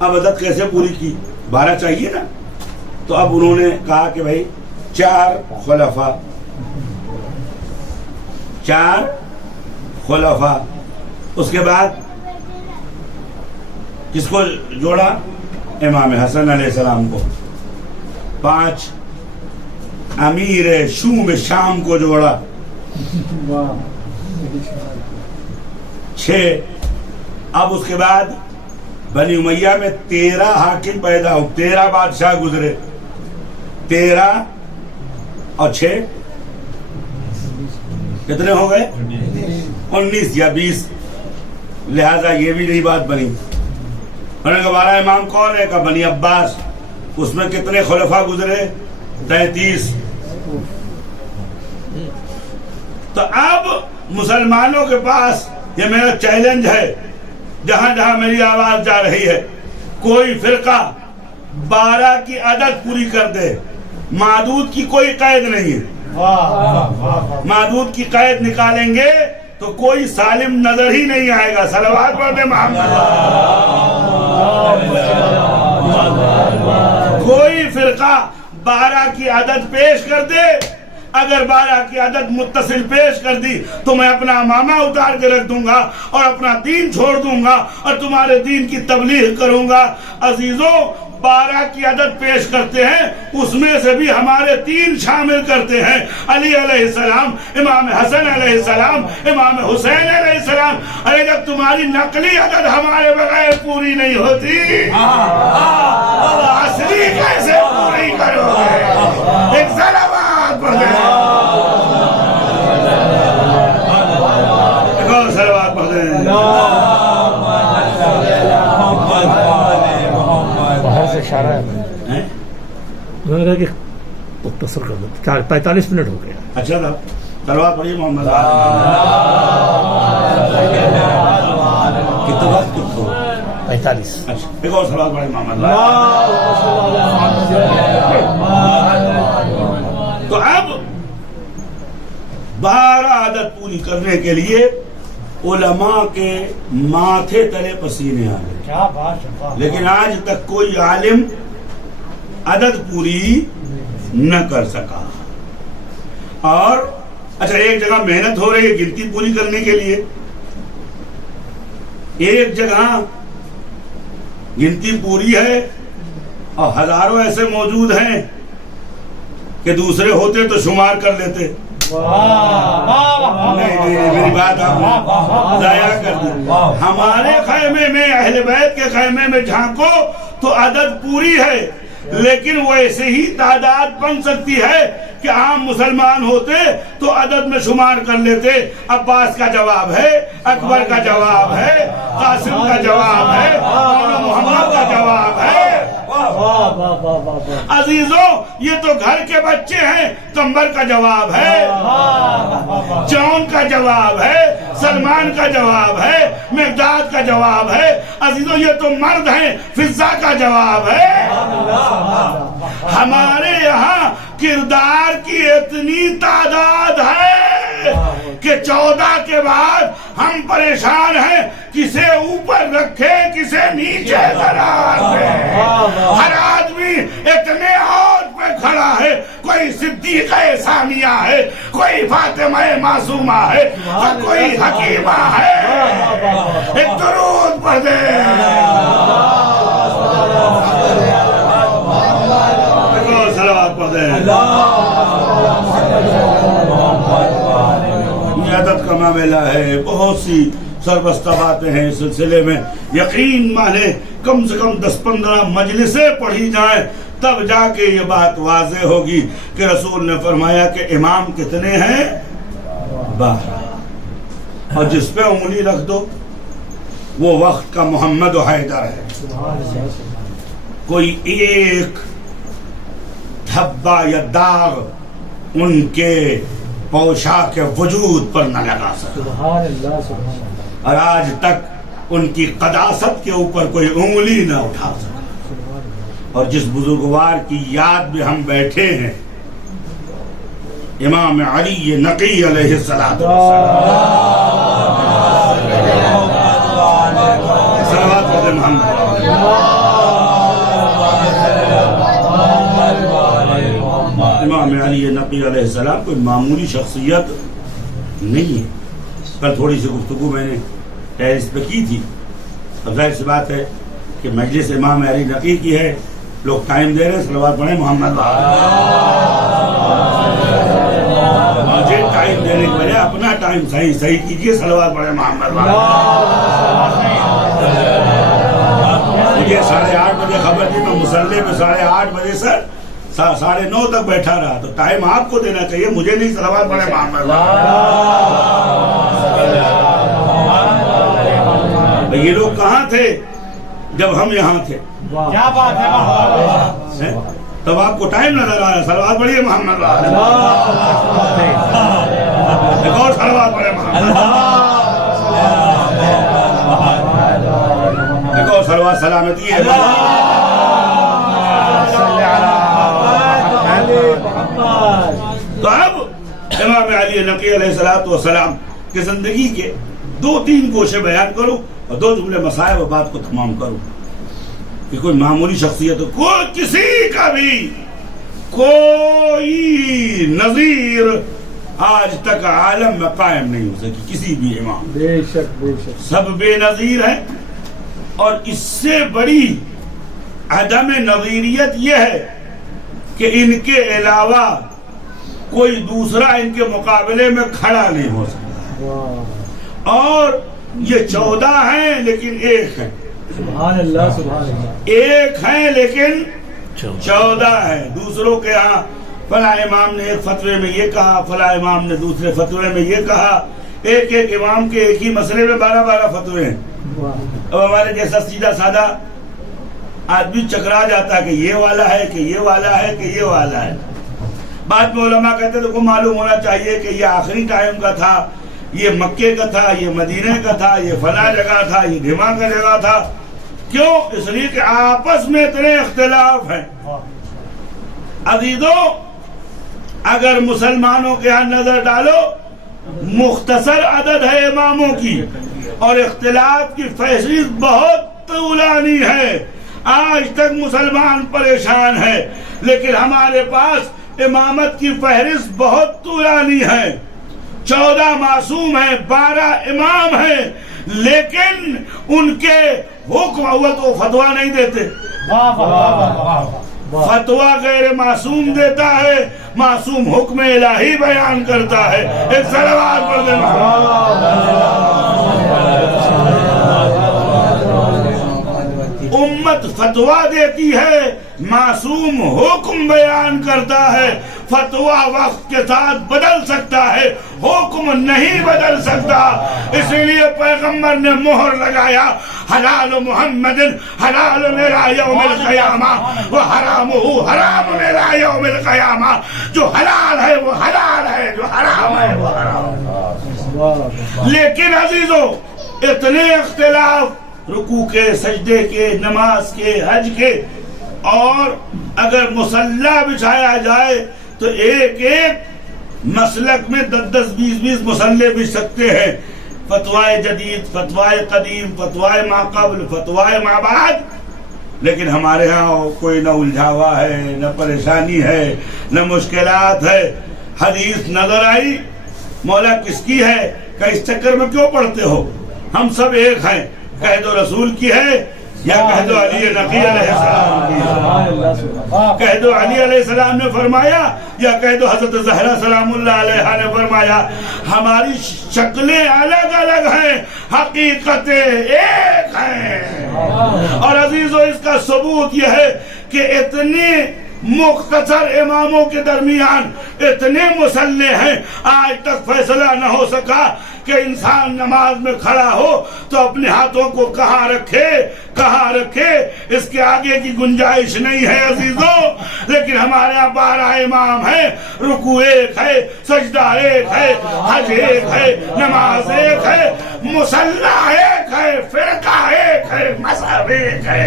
اب عدد کیسے پوری کی؟ 12 چاہیے نا. تو اب انہوں نے کہا کہ بھائی 4 خلفاء, 4 خلفاء. اس کے بعد کس کو جوڑا؟ امام حسن علیہ السلام کو. 5 امیر شوم شام کو جوڑا. 6 اب اس کے بعد بنی امیہ میں 13 حاکم پیدا ہو, 13 بادشاہ گزرے. 13 اور 6 کتنے ہو گئے؟ 19 یا 20. لہذا یہ بھی نہیں بات بنی. 12 امام کون ہے؟ کہ بنی عباس. اس میں کتنے خلفاء گزرے؟ 33. تو اب مسلمانوں کے پاس یہ میرا چیلنج ہے, جہاں جہاں میری آواز جا رہی ہے, کوئی فرقہ 12 کی عدد پوری کر دے. معدود کی کوئی قید نہیں ہے. معدود کی قید نکالیں گے تو کوئی سالم نظر ہی نہیں آئے گا. صلوات پڑھتے محمد. کوئی فرقہ 12 کی عدد پیش کر دے, اگر 12 کی عدد متصل پیش کر دی تو میں اپنا امامہ اتار کے رکھ دوں گا اور اپنا دین چھوڑ دوں گا اور تمہارے دین کی تبلیغ کروں گا. عزیزوں 12 کی عدد پیش کرتے ہیں, اس میں سے بھی ہمارے 3 شامل کرتے ہیں, علی علیہ السلام, امام حسن علیہ السلام, امام حسین علیہ السلام. ارے جب تمہاری نقلی عدد ہمارے بغیر پوری نہیں ہوتی, اصلی کیسے پوری کرو گے؟ ایک صلوات پڑھ دیں, ایک اور صلوات پڑھ دیں. انہوں نے کہا کہ مختصر کر دو, 45 منٹ ہو گیا. اچھا تھا, صلوات پڑھیے محمد. کتنے وقت 45. اچھا ایک اور صلوات پڑھیے محمد. تو اب عبادت پوری کرنے کے لیے علماء کے ماتھے تلے پسینے آ گئے. کیا بات ہے, واہ. لیکن آج تک کوئی عالم عدد پوری نہ کر سکا. اور اچھا, ایک جگہ محنت ہو رہی ہے گنتی پوری کرنے کے لیے, ایک جگہ گنتی پوری ہے اور ہزاروں ایسے موجود ہیں کہ دوسرے ہوتے تو شمار کر لیتے. نہیں, میری بات آپ ضائع کر دی. ہمارے خیمے میں, اہل بیت کے خیمے میں جھانکو تو عدد پوری ہے, لیکن وہ ایسے ہی تعداد بن سکتی ہے کہ عام مسلمان ہوتے تو عدد میں شمار کر لیتے. عباس کا جواب ہے, اکبر کا جواب ہے, قاسم کا جواب ہے, اور محمد کا جواب ہے. عزیزوں, یہ تو گھر کے بچے ہیں. کمبر کا جواب ہے, جون کا جواب ہے, سلمان کا جواب ہے, مقداد کا جواب ہے. عزیزوں, یہ تو مرد ہیں. فضا کا جواب ہے. ہمارے یہاں کردار کی اتنی تعداد ہے کہ 14 کے بعد ہم پریشان ہیں, کسے اوپر رکھے کسے نیچے رکھے. ہر آدمی اتنے عہد پہ کھڑا ہے. کوئی صدیقہ ثانیہ ہے, کوئی فاطمہ معصومہ ہے, اور کوئی حکیمہ ہے. ایک درود پڑھ دے. صلوات پڑھ دے. یہ عدد کا معاملہ ہے. بہت سی سربستہ باتیں ہیں اس سلسلے میں. یقین مانے کم سے کم 10-15 مجلسیں پڑھی جائیں تب جا کے یہ بات واضح ہوگی کہ رسول نے فرمایا کہ امام کتنے ہیں؟ 12. اور جس پہ انگلی رکھ دو وہ وقت کا محمد و حیدر ہے. کوئی ایک دھبا یا داغ ان کے پوشاک وجود پر نہ لگا سکتا, اور آج تک ان کی قداست کے اوپر کوئی انگلی نہ اٹھا سکا. اور جس بزرگوار کی یاد میں ہم بیٹھے ہیں, امام علی نقی علیہ السلام, صلوات علی محمد. امام علی نقی علیہ السلام کوئی معمولی شخصیت نہیں ہے. کل تھوڑی سی گفتگو میں نے ٹیرس پہ کی تھی. اب ظاہر سی بات ہے کہ مجلس امام علی نقی کی ہے, لوگ ٹائم دے رہے ہیں. صلوات پڑھیں محمد. مجھے ٹائم دینے کے بجائے اپنا ٹائم صحیح کیجئے. صلوات پڑھیں محمد. مجھے 8:30 بجے خبر تھی, میں مسلح میں 8:30 بجے سے 9:30 تک بیٹھا رہا. تو ٹائم آپ کو دینا چاہیے, مجھے نہیں. صلوات پڑھیں محمد. یہ لوگ کہاں تھے جب ہم یہاں تھے؟ کیا بات ہے, تب آپ کو ٹائم نظر آ رہا ہے. صلوات پڑھیے محمد. ایک اور صلوات پڑھیں محمد. ایک اور صلوات سلامتی ہے. تو اب امام علی نقی علیہ السلام کی زندگی کے 2-3 گوشے بیان کروں اور 2 جملے مسائل و بات کو تمام کروں کہ کوئی معمولی شخصیت, کوئی کسی کا بھی کوئی نظیر آج تک عالم میں قائم نہیں ہو سکی. کسی بھی امام, بے شک بے شک, سب بے نظیر ہیں. اور اس سے بڑی عدم نظیریت یہ ہے کہ ان کے علاوہ کوئی دوسرا ان کے مقابلے میں کھڑا نہیں ہو سکتا. اور یہ 14 ہیں لیکن ایک ہے. سبحان اللہ, سبحان اللہ. ایک ہیں لیکن 14 ہیں. دوسروں کے ہاں فلاں امام نے ایک فتوے میں یہ کہا, فلاں امام نے دوسرے فتوے میں یہ کہا. ایک امام کے ایک ہی مسئلے میں 12 فتوے ہیں. اب ہمارے جیسا سیدھا سادہ آدمی چکرا جاتا کہ یہ والا ہے کہ یہ والا ہے کہ یہ والا ہے. بعد میں علماء کہتے تو کو معلوم ہونا چاہیے کہ یہ آخری ٹائم کا تھا, یہ مکے کا تھا, یہ مدینے کا تھا, یہ فلاں جگہ تھا, یہ دھما کا جگہ تھا. کیوں؟ اس لیے کہ آپس میں اتنے اختلاف ہیں. عزیزوں, اگر مسلمانوں کے ہاں نظر ڈالو مختصر عدد ہے اماموں کی، اور اختلاف کی فہرست بہت طولانی ہے، آج تک مسلمان پریشان ہے، لیکن ہمارے پاس امامت کی فہرست بہت طولانی ہے، 14 معصوم ہیں، 12 امام ہیں، لیکن ان کے حکم اول تو فتویٰ نہیں دیتے، فتویٰ غیر معصوم دیتا ہے، معصوم حکم الہی بیان کرتا ہے۔ ایک صلوات پڑھ دیں۔ امت فتویٰ دیتی ہے، معصوم حکم بیان کرتا ہے۔ فتویٰ وقت کے ساتھ بدل سکتا ہے، حکم نہیں بدل سکتا، اس لیے پیغمبر نے مہر لگایا، حلال محمد حلال الى یوم القیامہ وحرامہ حرام الى یوم القیامہ، جو حلال ہے وہ حلال ہے، جو حرام ہے وہ حرام ہے۔ لیکن عزیزو، اتنے اختلاف رکوع کے، سجدے کے، نماز کے، حج کے، اور اگر مصلی بچھایا جائے تو ایک ایک مسلک میں 10 20 مصلی بچھ سکتے ہیں، فتوائے جدید، فتوائے قدیم، فتوائے ما قبل، فتوائے ما بعد، لیکن ہمارے ہاں کوئی نہ الجھاوا ہے، نہ پریشانی ہے، نہ مشکلات ہے۔ حدیث نظر آئی، مولا کس کی ہے کہ اس چکر میں کیوں پڑھتے ہو، ہم سب ایک ہیں، کہہ دو رسول کی ہے، یا کہہ دو علی نقی علیہ السلام کی ہے، کہہ دو علی علیہ السلام نے فرمایا، یا کہہ دو حضرت زہرا سلام اللہ علیہ نے فرمایا۔ ہماری شکلیں الگ الگ ہیں، حقیقتیں ایک ہیں۔ اور عزیزو، اس کا ثبوت یہ ہے کہ اتنے مختصر اماموں کے درمیان اتنے مصلی ہیں، آج تک فیصلہ نہ ہو سکا کہ انسان نماز میں کھڑا ہو تو اپنے ہاتھوں کو کہاں رکھے، اس کے آگے کی گنجائش نہیں ہے عزیزو۔ لیکن ہمارے یہاں 12 امام ہیں، رکوع ایک ہے، سجدہ ایک ہے، حج ایک ہے، نماز ایک ہے، مصلی ایک ہے، فرقہ ایک ہے، مذہب ایک ہے۔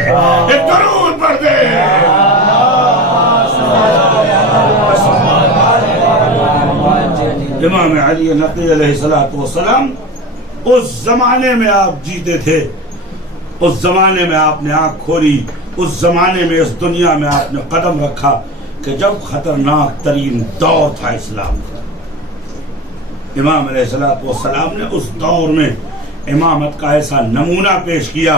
ایک درود پڑھ دے۔ امام علی نقی علیہ السلام، اس زمانے میں آپ جیتے تھے، اس زمانے میں آپ نے آنکھ کھولی، اس زمانے میں اس دنیا میں آپ نے قدم رکھا کہ جب خطرناک ترین دور تھا اسلام کا۔ امام علیہ السلام نے اس دور میں امامت کا ایسا نمونہ پیش کیا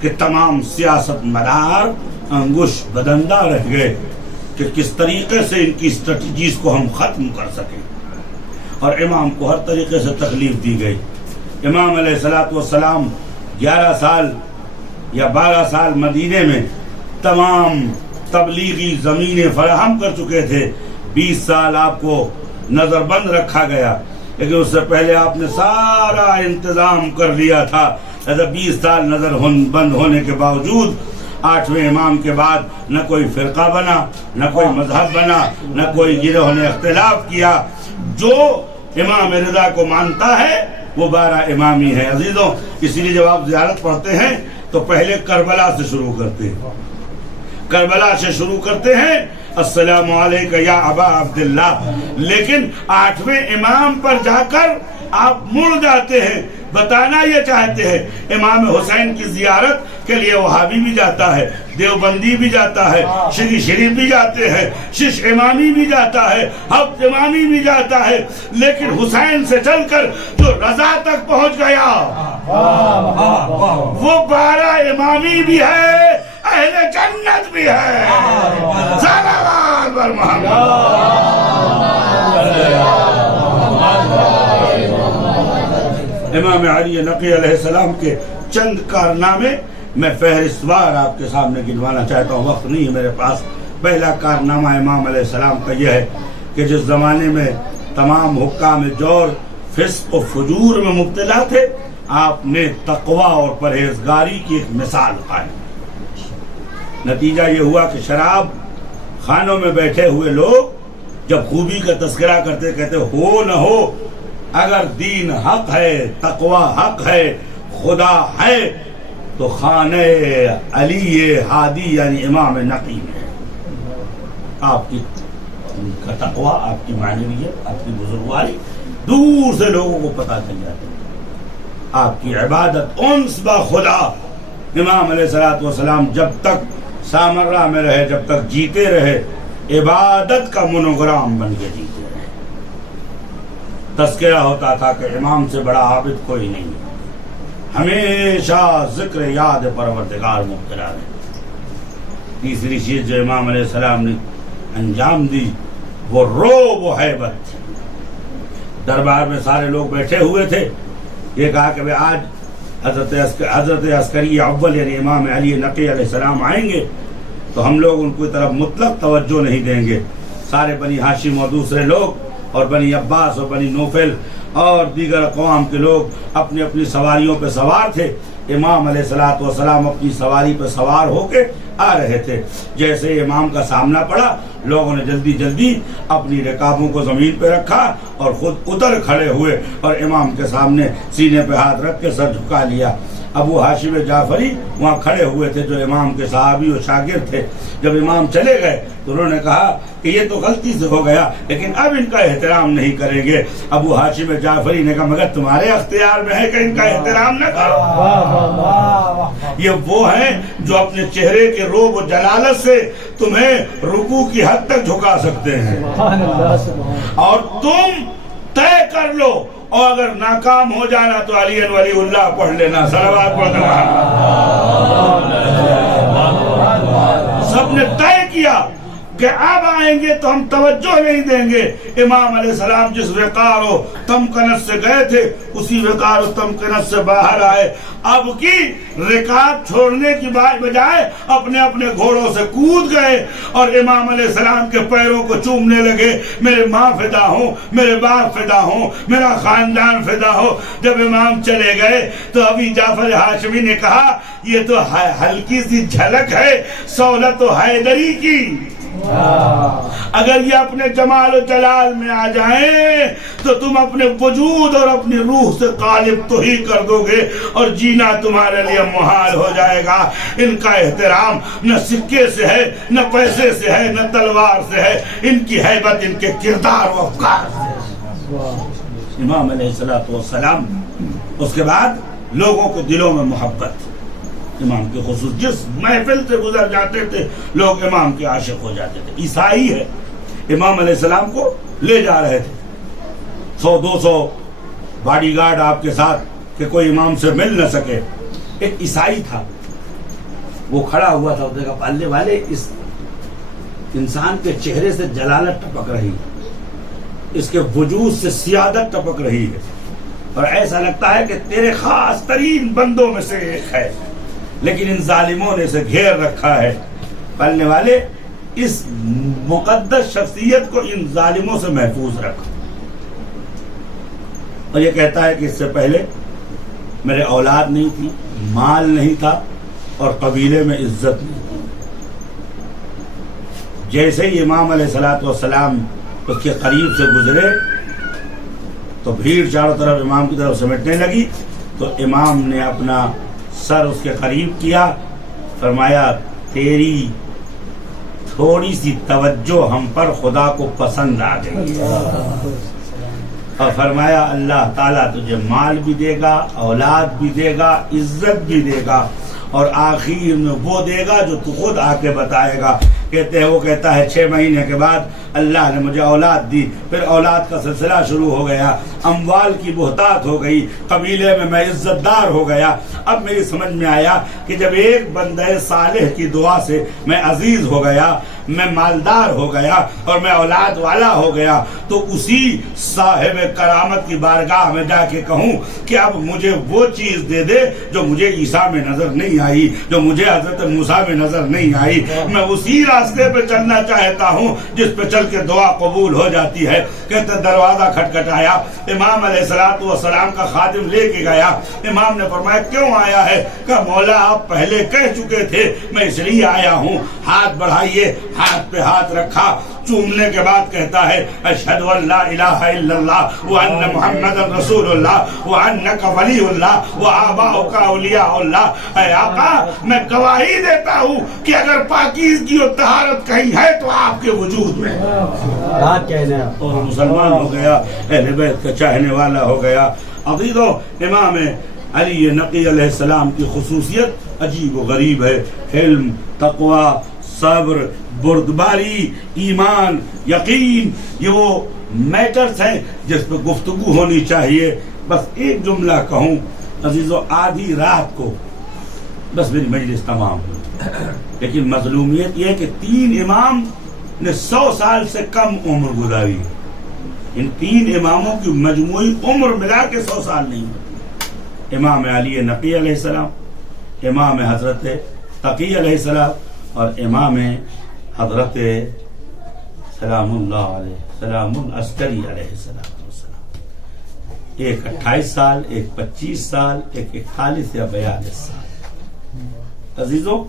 کہ تمام سیاست مدار انگوش بدندہ رہ گئے کہ کس طریقے سے ان کی اسٹریٹجیز کو ہم ختم کر سکیں، اور امام کو ہر طریقے سے تکلیف دی گئی۔ امام علیہ السلام 11 سال یا 12 سال مدینے میں تمام تبلیغی زمینیں فراہم کر چکے تھے، 20 سال آپ کو نظر بند رکھا گیا، لیکن اس سے پہلے آپ نے سارا انتظام کر لیا تھا۔ 20 سال نظر بند ہونے کے باوجود 8ویں امام کے بعد نہ کوئی فرقہ بنا، نہ کوئی مذہب بنا، نہ کوئی گروہ نے اختلاف کیا۔ جو امام رضا کو مانتا ہے وہ 12 امامی ہے عزیزوں۔ اسی لیے جب آپ زیارت پڑھتے ہیں تو پہلے کربلا سے شروع کرتے ہیں، کربلا سے شروع کرتے ہیں، السلام علیکہ یا ابا عبداللہ، لیکن 8ویں امام پر جا کر آپ مڑ جاتے ہیں، بتانا یہ چاہتے ہیں امام حسین کی زیارت کے لیے وہابی بھی جاتا ہے، دیوبندی بھی جاتا ہے، شری شریف بھی جاتے ہیں، شش امامی بھی جاتا ہے، ہفت امامی بھی جاتا ہے، لیکن حسین سے چل کر جو رضا تک پہنچ گیا وہ 12 امامی بھی ہے، اہل جنت بھی ہے۔ صلوات بر امام علی نقی علیہ السلام کے چند کارنامے میں فہرست وار آپ کے سامنے گنوانا چاہتا ہوں، وقت نہیں ہے میرے پاس۔ پہلا کارنامہ امام علیہ السلام کا یہ ہے کہ جس زمانے میں تمام حکام جور، فسق و فجور میں مبتلا تھے، آپ نے تقوی اور پرہیزگاری کی ایک مثال قائم۔ نتیجہ یہ ہوا کہ شراب خانوں میں بیٹھے ہوئے لوگ جب خوبی کا تذکرہ کرتے کہتے ہو نہ ہو، اگر دین حق ہے، تقوی حق ہے، خدا ہے، تو خانہ علی ہادی یعنی امام نقی میں آپ کی ان کا تقویٰ، آپ کی معنویت، آپ کی بزرگواری دور سے لوگوں کو پتہ چل جاتی ہے. آپ کی عبادت انس با خدا. امام علیہ الصلوۃ والسلام جب تک سامرہ میں رہے، جب تک جیتے رہے، عبادت کا مونوگرام بن کے جیتے رہے. تذکرہ ہوتا تھا کہ امام سے بڑا عابد کوئی نہیں، ہمیشہ ذکر یاد پروردگار مبتلا رہے. تیسری چیز جو امام علیہ السلام نے انجام دی وہ رعب و ہیبت تھی. دربار میں سارے لوگ بیٹھے ہوئے تھے. یہ کہا کہ آج حضرت عسکری اول یعنی امام علی نقی علیہ السلام آئیں گے تو ہم لوگ ان کی طرف مطلق توجہ نہیں دیں گے. سارے بنی ہاشم اور دوسرے لوگ اور بنی عباس اور بنی نوفل اور دیگر اقوام کے لوگ اپنی اپنی سواریوں پہ سوار تھے. امام علیہ الصلوۃ والسلام اپنی سواری پہ سوار ہو کے آ رہے تھے. جیسے امام کا سامنا پڑا، لوگوں نے جلدی جلدی اپنی رکابوں کو زمین پہ رکھا اور خود اتر کھڑے ہوئے اور امام کے سامنے سینے پہ ہاتھ رکھ کے سر جھکا لیا. ابو ہاشم جعفری وہاں کھڑے ہوئے تھے جو امام کے صحابی و شاگرد تھے. جب امام چلے گئے تو انہوں نے کہا کہ یہ تو غلطی سے ہو گیا لیکن اب ان کا احترام نہیں کریں گے. ابو ہاشم جعفری نے کہا مگر تمہارے اختیار میں ہے کہ ان کا احترام نہ کرو. یہ وہ ہیں جو اپنے چہرے کے روب و جلالت سے تمہیں رکوع کی حد تک جھکا سکتے ہیں. اور تم طے کر لو اور اگر ناکام ہو جانا تو علی ولی اللہ پڑھ لینا. صلوات پڑھنا. سب نے طے کیا کہ اب آئیں گے تو ہم توجہ نہیں دیں گے. امام علیہ السلام جس وقار و تمکنت سے گئے تھے اسی وقار و تمکنت سے باہر آئے. اب کی رکعت چھوڑنے کی بجائے اپنے اپنے گھوڑوں سے کود گئے اور امام علیہ السلام کے پیروں کو چومنے لگے. میرے ماں فدا ہوں، میرے باپ فدا ہوں، میرا خاندان فدا ہو. جب امام چلے گئے تو ابی جعفر ہاشمی نے کہا یہ تو ہلکی سی جھلک ہے سہولت و حیدری کی. اگر یہ اپنے جمال و جلال میں آ جائیں تو تم اپنے وجود اور اپنی روح سے غالب تو ہی کر دو گے اور جینا تمہارے لیے محال ہو جائے گا. ان کا احترام نہ سکے سے ہے، نہ پیسے سے ہے، نہ تلوار سے ہے. ان کی ہیبت ان کے کردار و افکار سے. امام علیہ الصلوۃ والسلام اس کے بعد لوگوں کے دلوں میں محبت. امام کے خصوص جس محفل سے گزر جاتے تھے لوگ امام کے عاشق ہو جاتے تھے. عیسائی ہے، امام علیہ السلام کو لے جا رہے تھے 100-200 باڈی گارڈ آپ کے ساتھ کہ کوئی امام سے مل نہ سکے. ایک عیسائی تھا وہ کھڑا ہوا تھا. دیکھا پالنے والے اس انسان کے چہرے سے جلالت ٹپک رہی ہے، اس کے وجود سے سیادت ٹپک رہی ہے اور ایسا لگتا ہے کہ تیرے خاص ترین بندوں میں سے ایک ہے، لیکن ان ظالموں نے اسے گھیر رکھا ہے. پالنے والے اس مقدس شخصیت کو ان ظالموں سے محفوظ رکھو. اور یہ کہتا ہے کہ اس سے پہلے میرے اولاد نہیں تھی، مال نہیں تھا اور قبیلے میں عزت نہیں تھی. جیسے ہی امام علیہ الصلوۃ والسلام اس کے قریب سے گزرے تو بھیڑ چاروں طرف امام کی طرف سمیٹنے لگی. تو امام نے اپنا سر اس کے قریب کیا، فرمایا تیری تھوڑی سی توجہ ہم پر خدا کو پسند آ گئی. اور فرمایا اللہ تعالیٰ تجھے مال بھی دے گا، اولاد بھی دے گا، عزت بھی دے گا اور آخر میں وہ دے گا جو تو خود آ کے بتائے گا. کہتے ہیں وہ کہتا ہے 6 مہینے کے بعد اللہ نے مجھے اولاد دی. پھر اولاد کا سلسلہ شروع ہو گیا، اموال کی بہتات ہو گئی، قبیلے میں میں عزت دار ہو گیا. اب میری سمجھ میں آیا کہ جب ایک بندہ صالح کی دعا سے میں عزیز ہو گیا، میں مالدار ہو گیا اور میں اولاد والا ہو گیا تو اسی صاحب کرامت کی بارگاہ میں جا کے کہوں کہ اب مجھے وہ چیز دے دے جو مجھے عیسیٰ میں نظر نہیں آئی، جو مجھے حضرت موسیٰ میں نظر نہیں آئی. میں اسی راستے پہ چلنا چاہتا ہوں جس پہ چل کے دعا قبول ہو جاتی ہے. کہتے دروازہ کھٹکھٹایا، امام علیہ الصلوۃ والسلام کا خادم لے کے گیا. امام نے فرمایا کیوں آیا ہے؟ کہ مولا آپ پہلے کہہ چکے تھے، میں اس لیے آیا ہوں. ہاتھ بڑھائیے. ہاتھ پہ ہاتھ رکھا، چومنے کے بعد کہتا ہے اشہد ان لا الہ الا اللہ وان محمد رسول اللہ وانک ولی اللہ وآباؤک اولیاء اللہ۔ اے آقا میں گواہی دیتا ہوں کہ اگر پاکیزگی و طہارت کہیں ہے تو آپ کے وجود میں، اور مسلمان ہو گیا، اہل بیت کا چاہنے والا ہو گیا۔ عزیزو، امام علی نقی علیہ السلام کی خصوصیت عجیب و غریب ہے، علم، تقوی، صبر، بردباری، ایمان، یقین، یہ وہ میٹرز ہیں جس پہ گفتگو ہونی چاہیے۔ بس ایک جملہ کہوں عزیزو، آدھی رات کو بس میری مجلس تمام ہوئی، لیکن مظلومیت یہ ہے کہ 3 امام نے 100 سال سے کم عمر گزاری ہے۔ ان 3 اماموں کی مجموعی عمر ملا کے 100 سال نہیں ہوتی۔ امام علی نقی علیہ السلام، امام حضرت تقی علیہ السلام، اور امام حضرت سلام اللہ علیہ سلام العسکری علیہ السلام۔ ایک 28 سال، ایک 25 سال، ایک 41 یا 42 سال۔ عزیزو،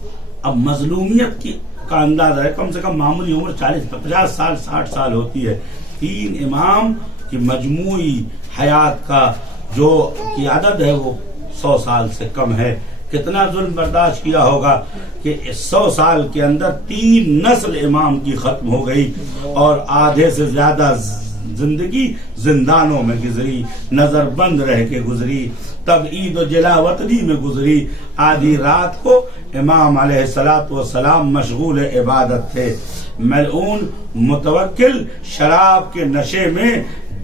اب مظلومیت کی کا اندازہ ہے، کم سے کم معمولی عمر 40-50 سال 60 سال ہوتی ہے۔ 3 امام کی مجموعی حیات کا جو کی عدد ہے وہ 100 سال سے کم ہے۔ کتنا ظلم برداشت کیا ہوگا کہ 100 سال کے اندر 3 نسل امام کی ختم ہو گئی، اور آدھے سے زیادہ زندگی زندانوں میں گزری، نظر بند رہ کے گزری، تب عید و جلا وطنی میں گزری۔ آدھی رات کو امام علیہ السلام مشغول عبادت تھے۔ ملعون متوکل شراب کے نشے میں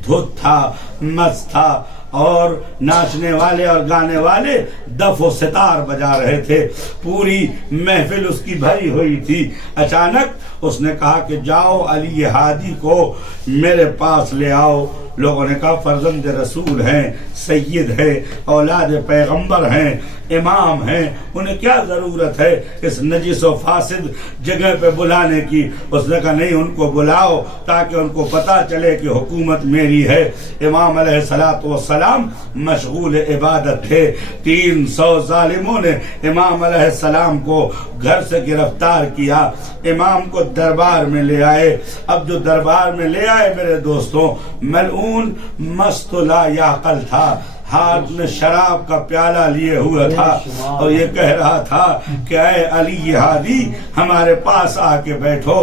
دھت تھا، مست تھا، اور ناچنے والے اور گانے والے دف و ستار بجا رہے تھے، پوری محفل اس کی بھری ہوئی تھی۔ اچانک اس نے کہا کہ جاؤ علی ہادی کو میرے پاس لے آؤ۔ لوگوں نے کہا فرزند رسول ہیں، سید ہے، اولاد پیغمبر ہیں، امام ہیں، انہیں کیا ضرورت ہے اس نجس و فاسد جگہ پہ بلانے کی؟ اس نے کہا نہیں، ان کو بلاؤ تاکہ ان کو پتا چلے کہ حکومت میری ہے۔ امام علیہ السلام مشغول عبادت تھے۔ 300 ظالموں نے امام علیہ السلام کو گھر سے گرفتار کیا، امام کو دربار میں لے آئے۔ اب جو دربار میں لے آئے میرے دوستوں، ملعون مست لا یعقل تھا، ہاتھ میں شراب کا پیالہ لیے ہوئے تھا، اور یہ کہہ رہا تھا کہ اے علی ہادی ہمارے پاس آ کے بیٹھو۔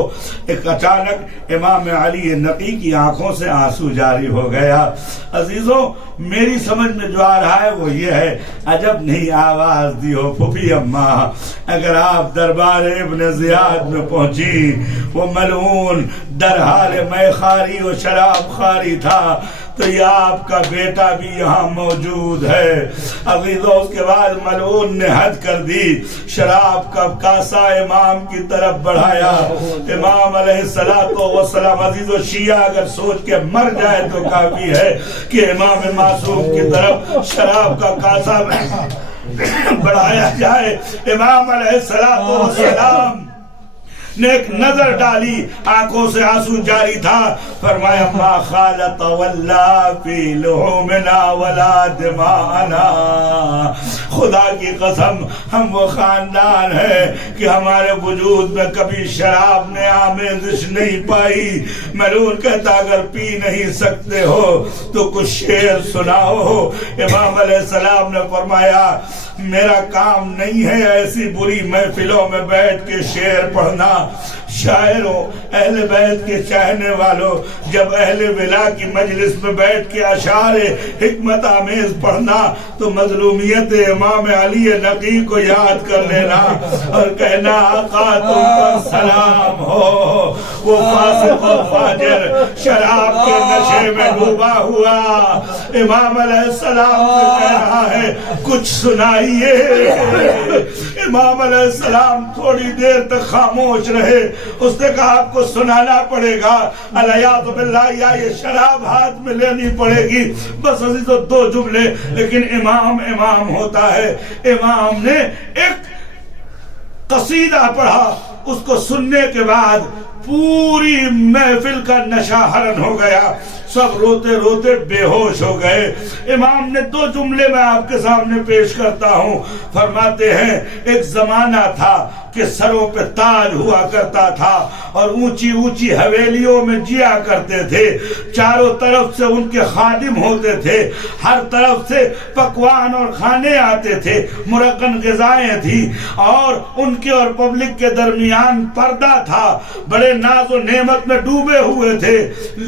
ایک اچانک امام علی نقی کی آنکھوں سے آنسو جاری ہو گیا۔ عزیزوں، میری سمجھ میں جو آ رہا ہے وہ یہ ہے، عجب نہیں آواز دی ہو پھوپھی اماں، اگر آپ دربار ابن زیاد میں پہنچی، وہ ملعون در حال میں خاری و شراب خاری تھا، تو یہ آپ کا بیٹا بھی یہاں موجود ہے۔ عزیزوں، اس کے بعد ملعون نے حد کر دی، شراب کا کاسا امام کی طرف بڑھایا۔ امام علیہ السلام، عزیزوں، شیعہ اگر سوچ کے مر جائے تو کافی ہے کہ امام معصوم کی طرف شراب کا کاسا بڑھایا جائے۔ امام علیہ السلام نے ایک نظر ڈالی، آنکھوں سے آنسو جاری تھا، فرمایا ما خالط واللہ فی لحومنا ولا دماءنا، خدا کی قسم ہم وہ خاندان ہے کہ ہمارے وجود میں کبھی شراب نے آمیزش نہیں پائی۔ ملعون کہتا اگر پی نہیں سکتے ہو تو کچھ شعر سناؤ۔ امام علیہ السلام نے فرمایا میرا کام نہیں ہے ایسی بری محفلوں میں بیٹھ کے شعر پڑھنا۔ شاعروں، اہل بیت کے چاہنے والوں، جب اہل ولا کی مجلس میں بیٹھ کے اشعار حکمت آمیز پڑھنا تو مظلومیت امام علی نقی کو یاد کر لینا اور کہنا آقا تم پر سلام ہو، وہ فاسق و فاجر شراب کے نشے میں ڈوبا ہوا امام علیہ السلام سے کہہ رہا ہے کچھ سنائیے۔ امام علیہ السلام تھوڑی دیر تک خاموش رہے، اس نے کہا آپ کو سنانا پڑے گا، الیاذ باللہ، یا یہ شراب ہاتھ میں لینی پڑے گی۔ بس عزیزو 2 جملے، لیکن امام ہوتا ہے۔ امام نے ایک قصیدہ پڑھا، اس کو سننے کے بعد پوری محفل کا نشہ حرن ہو گیا۔ سب روتے روتے بے ہوش ہو گئے۔ امام نے 2 جملے میں آپ کے سامنے پیش کرتا ہوں۔ فرماتے ہیں ایک زمانہ تھا کہ سروں پہ تاج ہوا کرتا تھا اور اونچی اونچی حویلیوں میں جیا کرتے تھے، چاروں طرف سے ان کے خادم ہوتے تھے، ہر طرف سے پکوان اور کھانے آتے تھے، مرغن غذائیں تھی، اور ان کے اور پبلک کے درمیان پردہ تھا، بڑے ناز و نعمت میں ڈوبے ہوئے تھے۔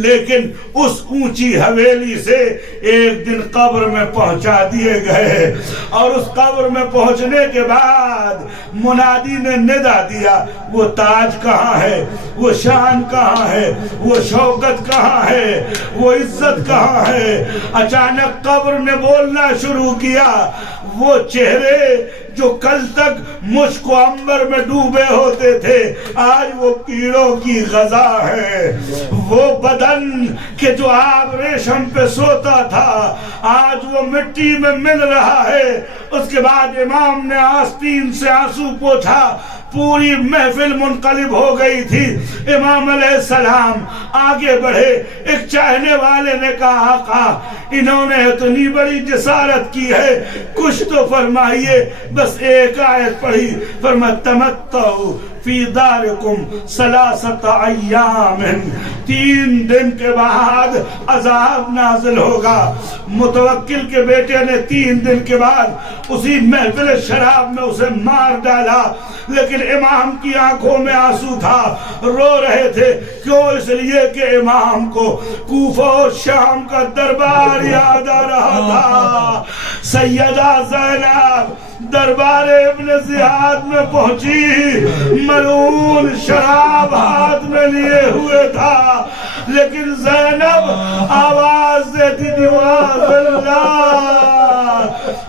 لیکن اس اونچی حویلی سے ایک دن قبر میں پہنچا دیے گئے، اور اس قبر میں پہنچنے کے بعد منادی نے ندا دیا، وہ تاج کہاں ہے، وہ شان کہاں ہے، وہ شوکت کہاں ہے، وہ عزت کہاں ہے؟ اچانک قبر نے بولنا شروع کیا، وہ چہرے جو کل تک مشک و عنبر میں ڈوبے ہوتے تھے آج وہ کیڑوں کی غذا ہے، وہ بدن کہ جو آب ریشم پہ سوتا تھا آج وہ مٹی میں مل رہا ہے۔ اس کے بعد امام نے آستین سے آنسو پوچھا، پوری محفل منقلب ہو گئی تھی۔ امام علیہ السلام آگے بڑھے، ایک چاہنے والے نے کہا آقا انہوں نے اتنی بڑی جسارت کی ہے، کچھ تو فرمائیے۔ بس ایک آیت پڑھی، فرمایا تمتعوا فی دارکم 3 ایام، 3 دن کے بعد عذاب نازل ہوگا۔ متوکل کے بیٹے نے 3 دن کے بعد اسی محفل شراب میں اسے مار ڈالا، لیکن امام کی آنکھوں میں آنسو تھا، رو رہے تھے۔ کیوں؟ اس لیے کہ امام کو کوفہ اور شام کا دربار یاد آ رہا تھا۔ سیدہ زینب دربار ابن زیاد میں پہنچی، ملعون شراب ہاتھ میں لیے ہوئے تھا، لیکن زینب آواز دیتی تھی واہ اللہ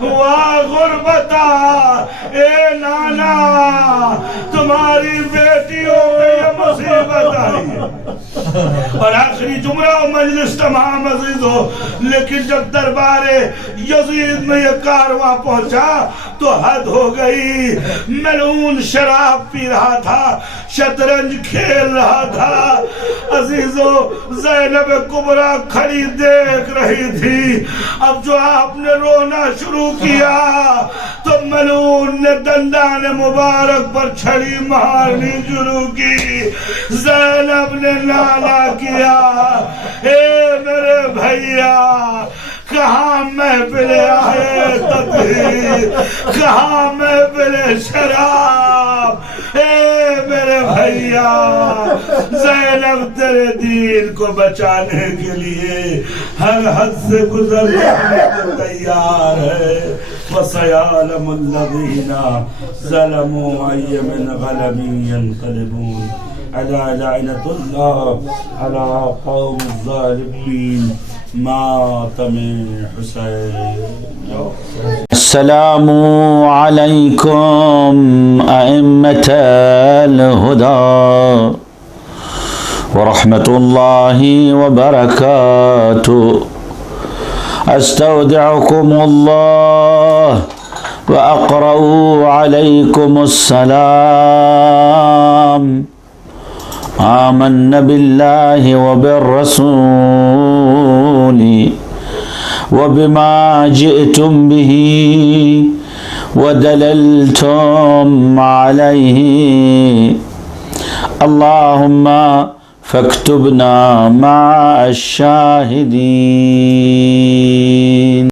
واہ غربتا، اے نانا تمہاری بیٹیوں میں یہ مصیبت آئی۔ اور آخری جملہ مجلس تمام عزیزوں، لیکن جب دربار یزید میں یہ کارواں پہنچا تو حد ہو گئی۔ ملعون شراب پی رہا تھا، شطرنج کھیل رہا تھا۔ عزیزوں زینب کبریٰ کھڑی دیکھ رہی تھی۔ اب جو آپ نے رونا شروع کیا تو ملعون نے دندان مبارک پر چھڑی مارنی شروع کی۔ زینب نے نالا کیا، اے میرے بھیا کہاں محفل آئے تطہیر، کہاں محفل شراب، اے میرے بھیا زینب تیرے دین کو بچانے کے لیے ہر حد سے گزرنے کو تیار ہے۔ وَسَيَعْلَمُ الَّذِينَ ظَلَمُوا أَيَّ مُنْقَلَبٍ يَنْقَلِبُونَ أَلَا لَعْنَةُ اللَّهِ عَلَى قَوْمِ الظَّالِمِينَ مات من حسین۔ السلام علیکم ائمة الہدی ورحمۃ اللہ وبرکاتہ۔ استودعکم اللہ واقرأ علیکم السلام۔ آمنا باللہ وبالرسول وبما جئتم به ودللتم عليه اللهم فاكتبنا مع الشاهدين۔